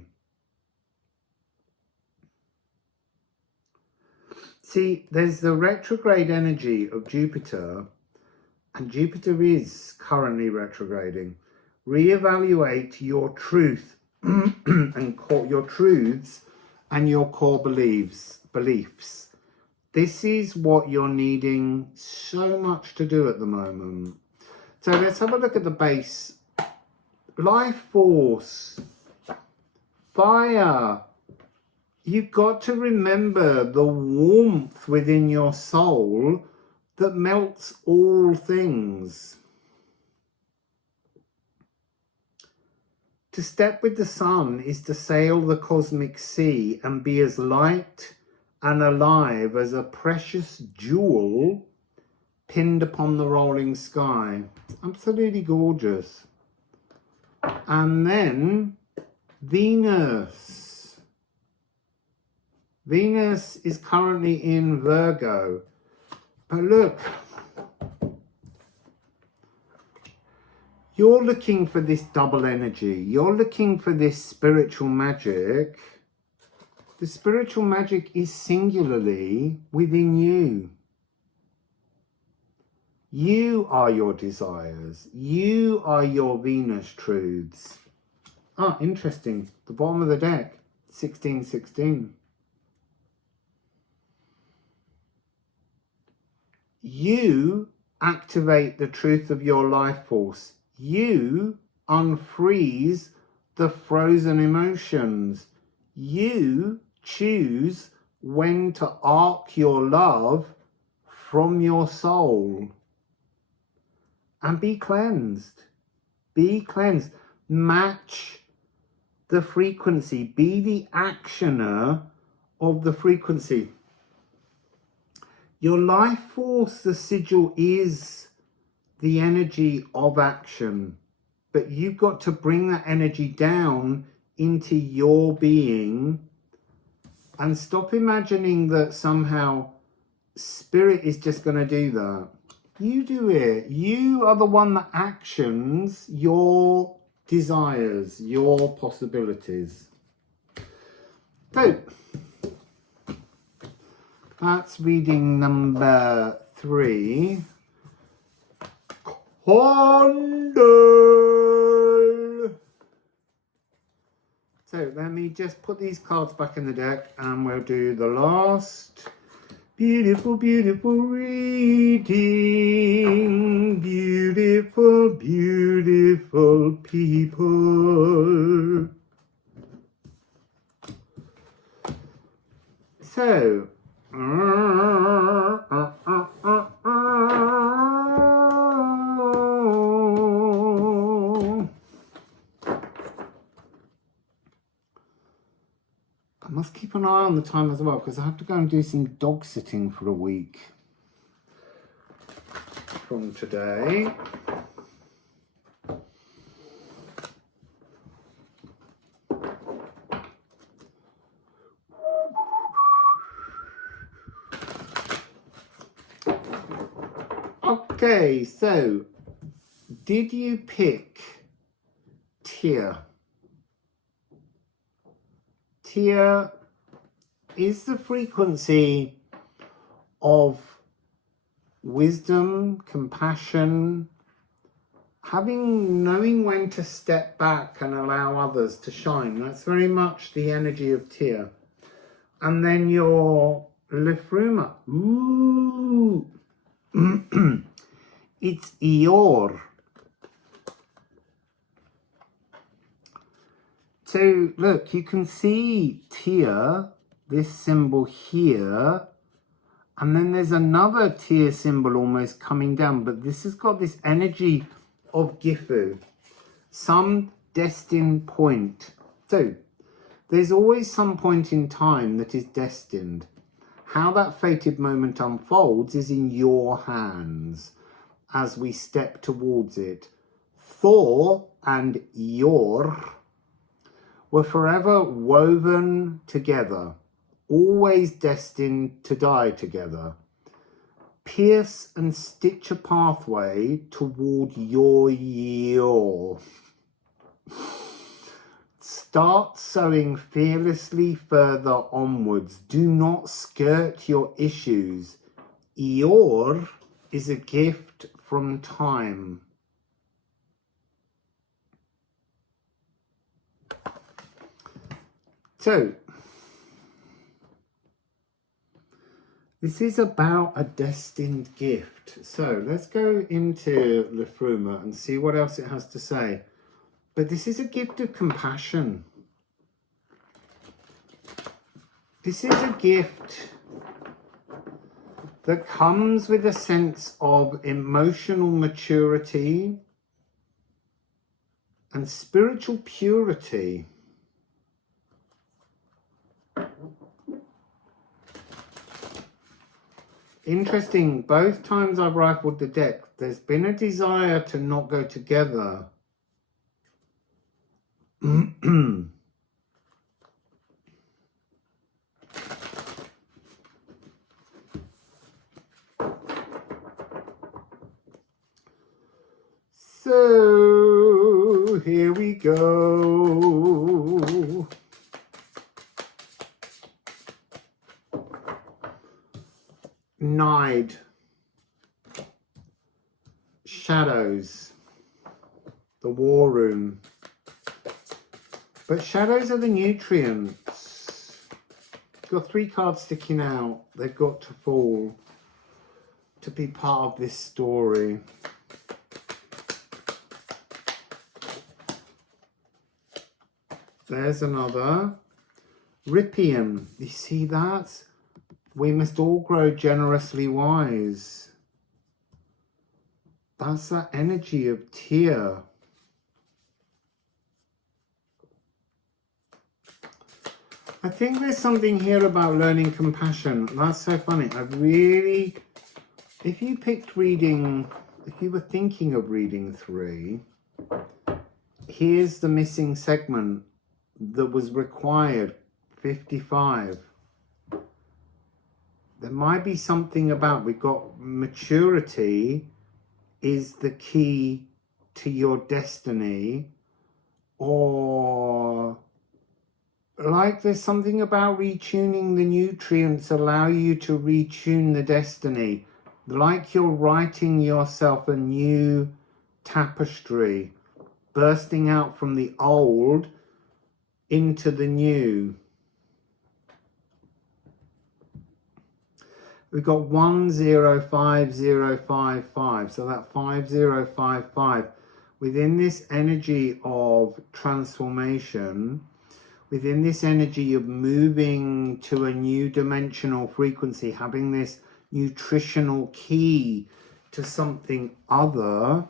See, there's the retrograde energy of Jupiter, and Jupiter is currently retrograding. Reevaluate your truth and your truths and your core beliefs. This is what you're needing so much to do at the moment. So let's have a look at the base. Life force, fire. You've got to remember the warmth within your soul that melts all things. To step with the sun is to sail the cosmic sea and be as light and alive as a precious jewel pinned upon the rolling sky. It's absolutely gorgeous. And then Venus. Venus is currently in Virgo. But look, you're looking for this double energy. You're looking for this spiritual magic. The spiritual magic is singularly within you. You are your desires. You are your Venus truths. Ah, interesting. The bottom of the deck, 1616. You activate the truth of your life force. You unfreeze the frozen emotions. You choose when to arc your love from your soul. And be cleansed. Be cleansed. Match the frequency. Be the actioner of the frequency. Your life force, the sigil, is the energy of action. But you've got to bring that energy down into your being and stop imagining that somehow spirit is just going to do that. You do it. You are the one that actions your desires, your possibilities. So, that's reading number 3. Condor. So let me just put these cards back in the deck and we'll do the last beautiful, beautiful reading. Beautiful, beautiful people. So, I must keep an eye on the time as well because I have to go and do some dog sitting for a week from today. Okay, so did you pick Tear? Tear is the frequency of wisdom, compassion, knowing when to step back and allow others to shine. That's very much the energy of Tear. And then your Liffruma. Ooh. It's Eeyore. So look, you can see Tear, this symbol here, and then there's another Tear symbol almost coming down, but this has got this energy of Gifu, some destined point. So there's always some point in time that is destined. How that fated moment unfolds is in your hands as we step towards it. Thor and Yor were forever woven together, always destined to die together. Pierce and stitch a pathway toward your Yor. Start sowing fearlessly further onwards. Do not skirt your issues. Eeyore is a gift from time. So, This is about a destined gift. So let's go into Liffruma and see what else it has to say. But this is a gift of compassion. This is a gift that comes with a sense of emotional maturity and spiritual purity. Interesting, both times I've rifled the deck, there's been a desire to not go together. So, here we go. Nide. Shadows. The War Room. But shadows are the nutrients. Got 3 cards sticking out. They've got to fall to be part of this story. There's another. Rippian. You see that? We must all grow generously wise. That's that energy of tear. I think there's something here about learning compassion. That's so funny. If you picked reading, if you were thinking of reading 3, here's the missing segment that was required, 55. There might be something about, we've got maturity is the key to your destiny, or like there's something about retuning the nutrients allow you to retune the destiny, like you're writing yourself a new tapestry, bursting out from the old into the new. We've got 105055, so that 5055 within this energy of transformation, within this energy of moving to a new dimensional frequency, having this nutritional key to something other,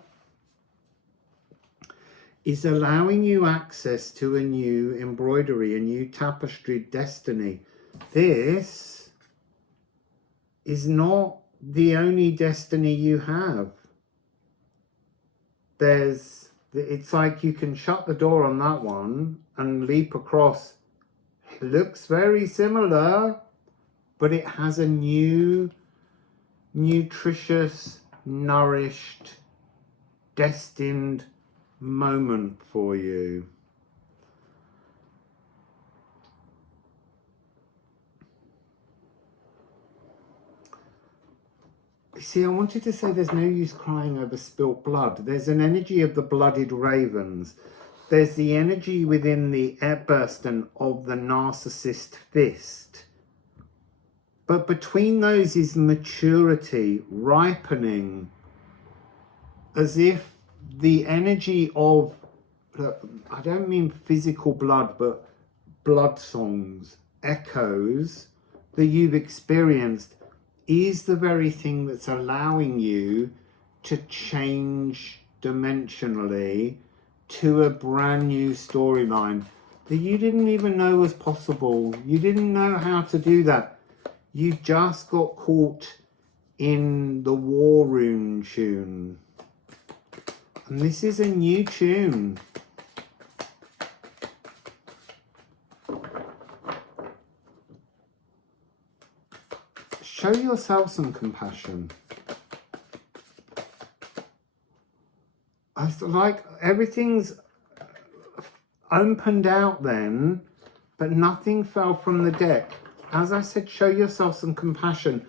is allowing you access to a new embroidery, a new tapestry destiny. This is not the only destiny you have. It's like you can shut the door on that one and leap across. It looks very similar, but it has a new, nutritious, nourished, destined moment for you. See, I wanted to say there's no use crying over spilt blood. There's an energy of the blooded ravens. There's the energy within the airbursten of the narcissist fist. But between those is maturity, ripening, as if the energy of, I don't mean physical blood, but blood songs, echoes that you've experienced, is the very thing that's allowing you to change dimensionally to a brand new storyline that you didn't even know was possible. You didn't know how to do that. You just got caught in the War Rune tune. And this is a new tune. Show yourself some compassion. I feel like everything's opened out then, but nothing fell from the deck. As I said, show yourself some compassion.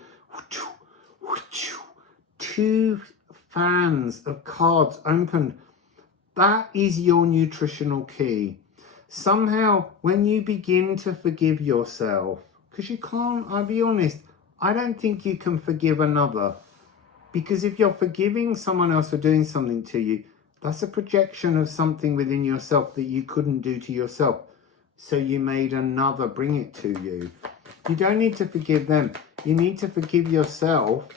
2 fans of cards opened. That is your nutritional key. Somehow, when you begin to forgive yourself, because you can't, I'll be honest, I don't think you can forgive another. Because if you're forgiving someone else for doing something to you, that's a projection of something within yourself that you couldn't do to yourself. So you made another bring it to you. You don't need to forgive them. You need to forgive yourself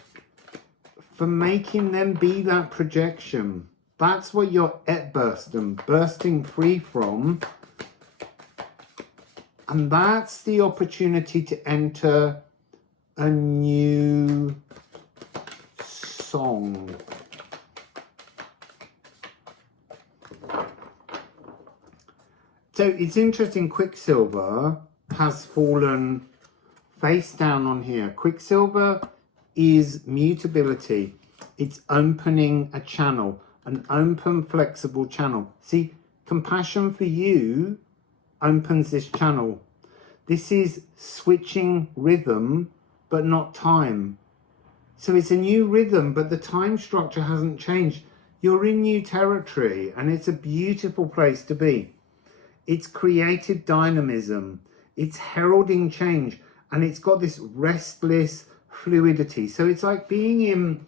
for making them be that projection. That's what you're bursting free from. And that's the opportunity to enter a new song. So it's interesting, Quicksilver has fallen face down on here. Quicksilver is mutability. It's opening a channel, an open, flexible channel. See, compassion for you opens this channel. This is switching rhythm, but not time. So it's a new rhythm, but the time structure hasn't changed. You're in new territory, and it's a beautiful place to be. It's creative dynamism. It's heralding change, and it's got this restless fluidity. So it's like being in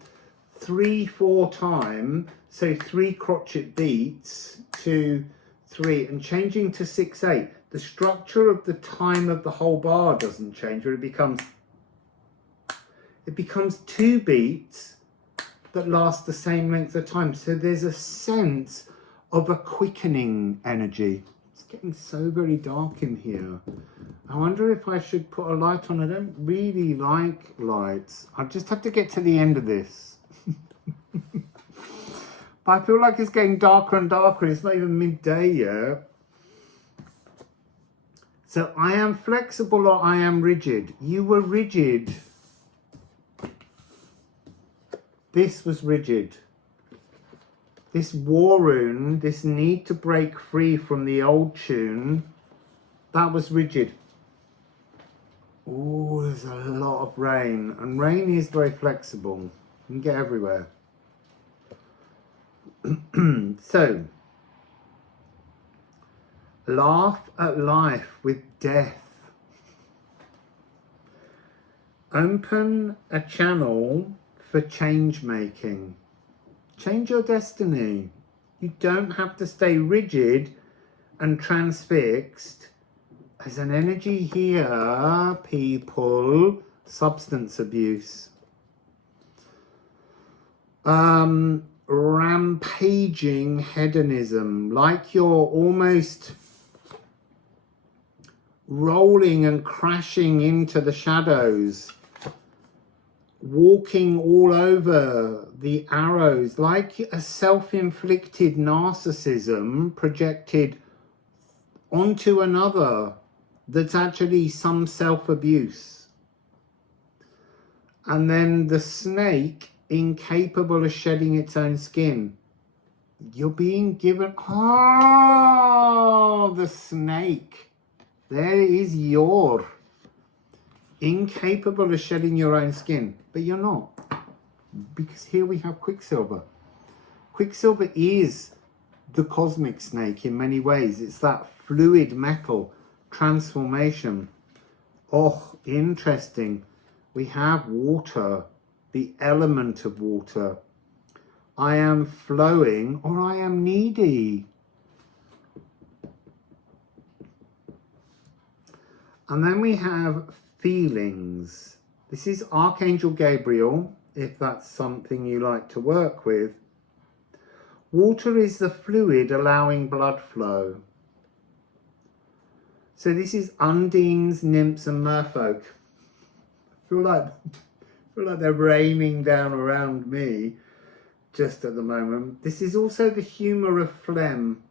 3/4 time, so 3 crotchet beats, 2, 3, and changing to 6/8. The structure of the time of the whole bar doesn't change, but it becomes 2 beats that last the same length of time. So there's a sense of a quickening energy. It's getting so very dark in here. I wonder if I should put a light on. I don't really like lights. I just have to get to the end of this. But I feel like it's getting darker and darker. It's not even midday yet. So I am flexible or I am rigid. You were rigid. This was rigid. This war rune, this need to break free from the old tune, that was rigid. Oh, there's a lot of rain. And rain is very flexible. You can get everywhere. So, laugh at life with death. Open a channel for change making. Change your destiny. You don't have to stay rigid and transfixed. There's an energy here, people. Substance abuse. Rampaging hedonism. Like you're almost rolling and crashing into the shadows. Walking all over the arrows, like a self-inflicted narcissism projected onto another that's actually some self-abuse. And then the snake, incapable of shedding its own skin. You're being given, oh, the snake. There is your incapable of shedding your own skin, but you're not, because here we have Quicksilver. Quicksilver is the cosmic snake in many ways. It's that fluid metal transformation. Oh, interesting. We have water, the element of water. I am flowing or I am needy. And then we have feelings. This is Archangel Gabriel, if that's something you like to work with. Water is the fluid allowing blood flow. So this is undines, nymphs and merfolk. I feel like they're raining down around me just at the moment. This is also the humour of phlegm.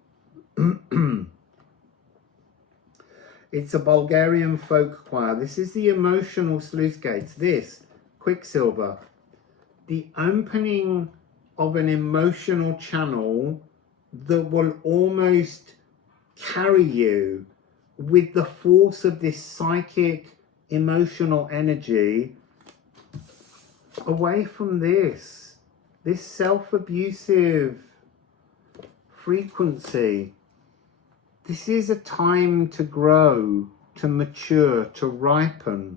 It's a Bulgarian folk choir. This is the emotional sluice gates. This, Quicksilver, the opening of an emotional channel that will almost carry you with the force of this psychic, emotional energy away from this self-abusive frequency. This is a time to grow, to mature, to ripen.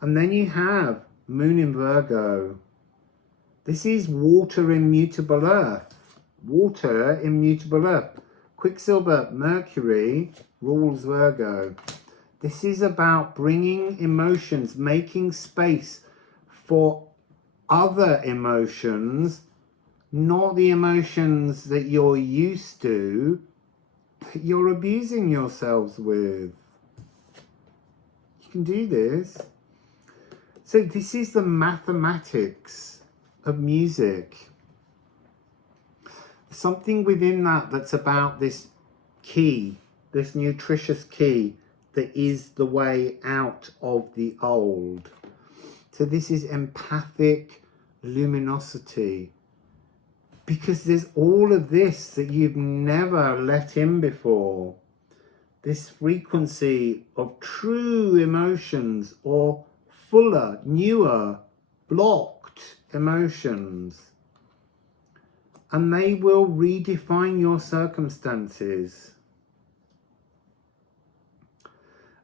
And then you have Moon in Virgo. This is water in mutable earth. Water in mutable earth. Quicksilver, Mercury, rules Virgo. This is about bringing emotions, making space for other emotions, not the emotions that you're used to, that you're abusing yourselves with. You can do this. So this is the mathematics of music. Something within that that's about this key, this nutritious key that is the way out of the old. So this is empathic luminosity, because there's all of this that you've never let in before. This frequency of true emotions, or fuller, newer, blocked emotions. And they will redefine your circumstances.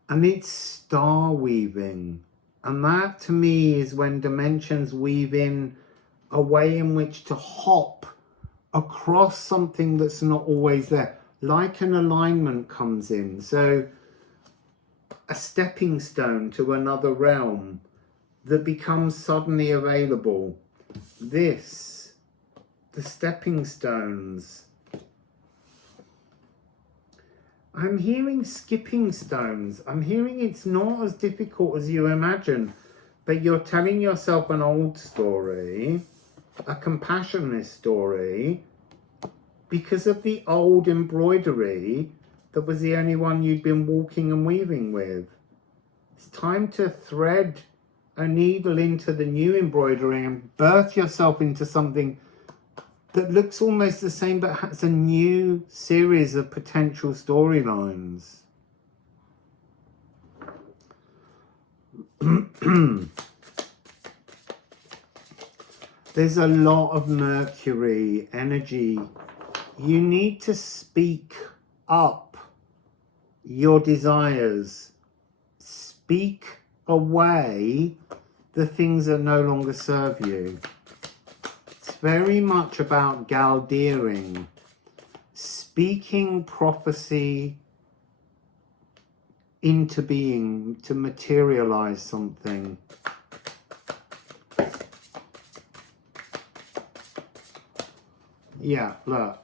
And it's star weaving. And that to me is when dimensions weave in a way in which to hop across something that's not always there. Like an alignment comes in. So a stepping stone to another realm that becomes suddenly available. This, the stepping stones. I'm hearing skipping stones. I'm hearing it's not as difficult as you imagine, but you're telling yourself an old story, a compassionate story, because of the old embroidery that was the only one you'd been walking and weaving with. It's time to thread a needle into the new embroidery and birth yourself into something that looks almost the same but has a new series of potential storylines. There's a lot of Mercury energy. You need to speak up your desires. Speak away the things that no longer serve you. It's very much about galdeering, speaking prophecy into being, to materialize something. Yeah, look.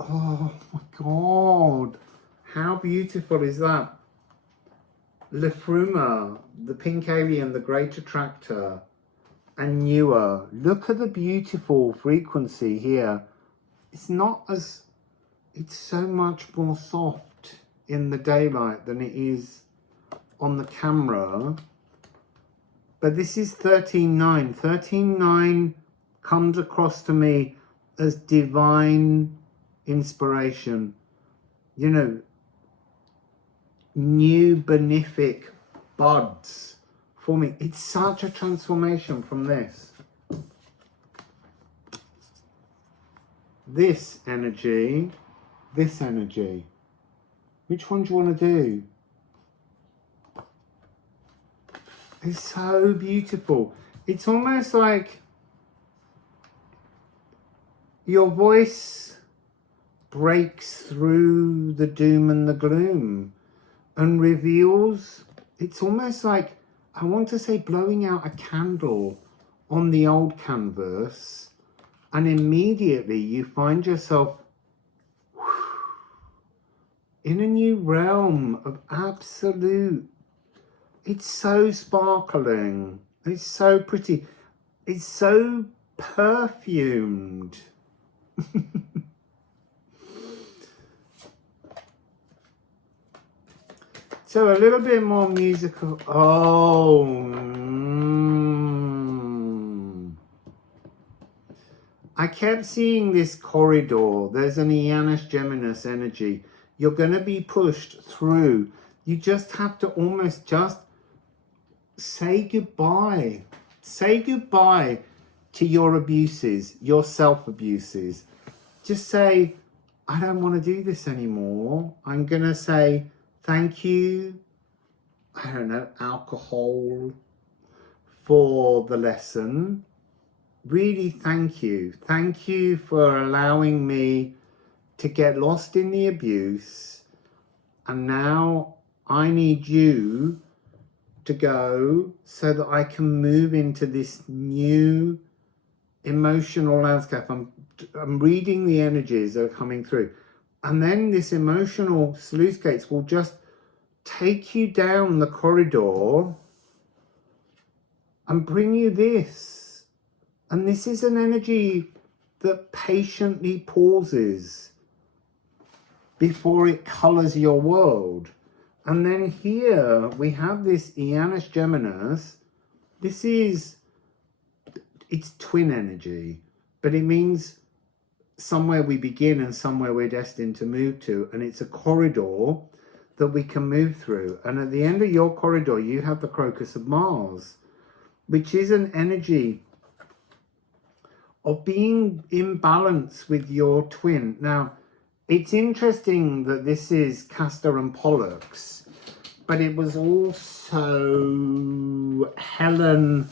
Oh my God. How beautiful is that? Liffruma, the pink alien, the great attractor, and newer. Look at the beautiful frequency here. It's not as, it's so much more soft in the daylight than it is on the camera. But this is 13.9. 13.9 comes across to me as divine inspiration. You know, new benefic buds forming. It's such a transformation from this. This energy, this energy. Which one do you want to do? It's so beautiful. It's almost like your voice breaks through the doom and the gloom and reveals, it's almost like, I want to say, blowing out a candle on the old canvas, and immediately you find yourself in a new realm of absolute. It's so sparkling, it's so pretty, it's so perfumed. So a little bit more musical. Oh, I kept seeing this corridor. There's an Janus Geminis energy. You're going to be pushed through. You just have to almost just say goodbye. Say goodbye to your abuses, your self-abuses. Just say, I don't want to do this anymore. I'm going to say, thank you. I don't know, alcohol for the lesson. Really, thank you. Thank you for allowing me to get lost in the abuse. And now I need you to go so that I can move into this new emotional landscape. I'm reading the energies that are coming through. And then this emotional sluice gates will just take you down the corridor and bring you this. And this is an energy that patiently pauses before it colors your world. And then here we have this Janus Geminis. This is, it's twin energy, but it means somewhere we begin and somewhere we're destined to move to. And it's a corridor that we can move through. And at the end of your corridor, you have the Crocus of Mars, which is an energy of being in balance with your twin. Now, it's interesting that this is Castor and Pollux, but it was also Helen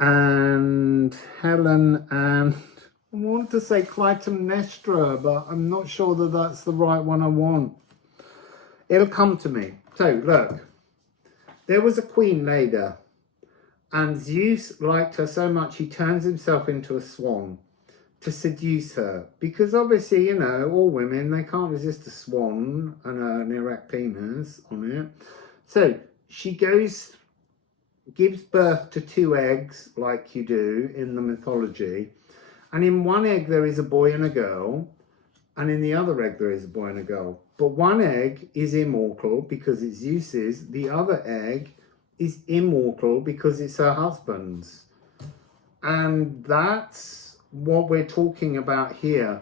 and I want to say Clytemnestra, but I'm not sure that that's the right one I want. It'll come to me. So look, there was a queen Leda, and Zeus liked her so much he turns himself into a swan to seduce her, because obviously, you know, all women, they can't resist a swan and an erect penis on it. So she gives birth to 2 eggs, like you do in the mythology, and in one egg there is a boy and a girl, and in the other egg there is a boy and a girl. But one egg is immortal because it's Zeus's, the other egg is immortal because it's her husband's. And that's what we're talking about here.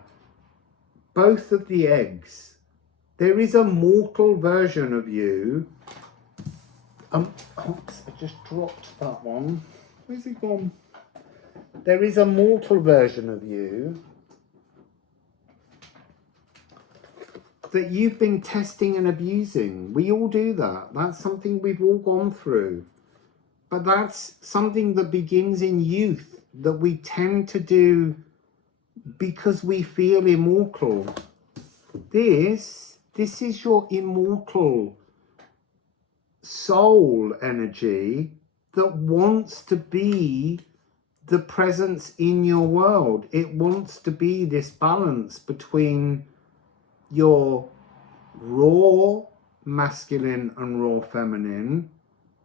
Both of the eggs. There is a mortal version of you. Oops, I just dropped that one. Where's it gone? There is a mortal version of you that you've been testing and abusing. We all do that. That's something we've all gone through. But that's something that begins in youth, that we tend to do because we feel immortal. This is your immortal soul energy that wants to be the presence in your world. It wants to be this balance between your raw masculine and raw feminine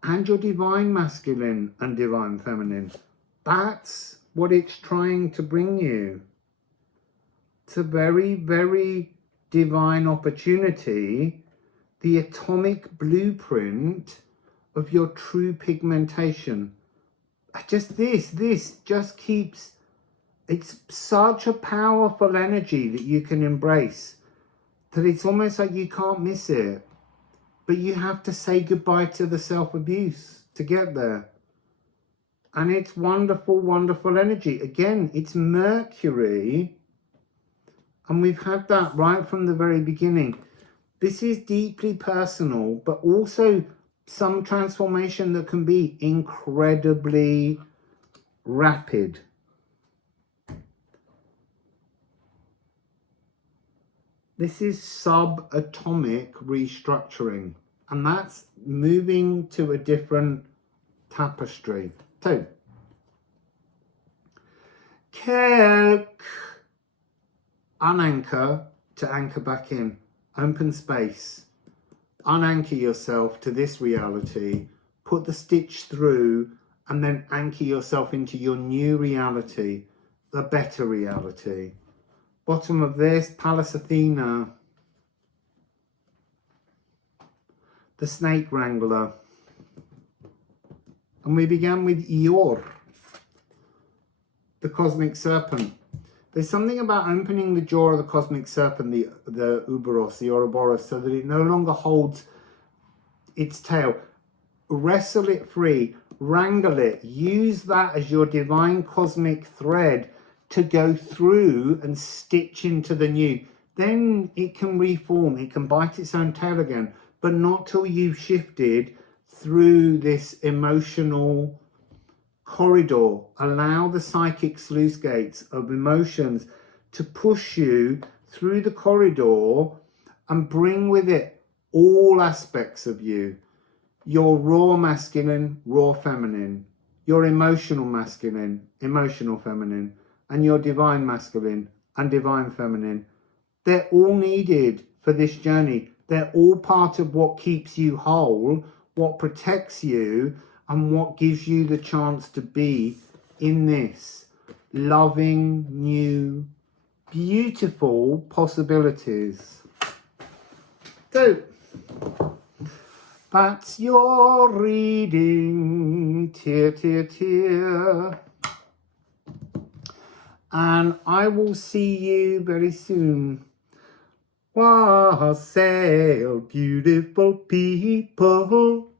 and your divine masculine and divine feminine. That's what it's trying to bring you. It's a very, very divine opportunity, the atomic blueprint of your true pigmentation. This just keeps, it's such a powerful energy that you can embrace, that it's almost like you can't miss it. But you have to say goodbye to the self-abuse to get there. And it's wonderful, wonderful energy. Again, it's Mercury. And we've had that right from the very beginning. This is deeply personal, but also some transformation that can be incredibly rapid. This is subatomic restructuring, and that's moving to a different tapestry. So, Kirk, unanchor to anchor back in, open space, unanchor yourself to this reality, put the stitch through, and then anchor yourself into your new reality, the better reality. Bottom of this, Pallas Athena, the snake wrangler. And we began with Eeyore, the cosmic serpent. There's something about opening the jaw of the cosmic serpent, the Uberos, the Ouroboros, so that it no longer holds its tail. Wrestle it free, wrangle it, use that as your divine cosmic thread to go through and stitch into the new. Then it can reform, it can bite its own tail again, but not till you've shifted through this emotional corridor. Allow the psychic sluice gates of emotions to push you through the corridor and bring with it all aspects of you. Your raw masculine, raw feminine. Your emotional masculine, emotional feminine. And your divine masculine and divine feminine. They're all needed for this journey. They're all part of what keeps you whole, what protects you, and what gives you the chance to be in this loving, new, beautiful possibilities. So, that's your reading, tear, tear, tear. And I will see you very soon. Wassail, beautiful people.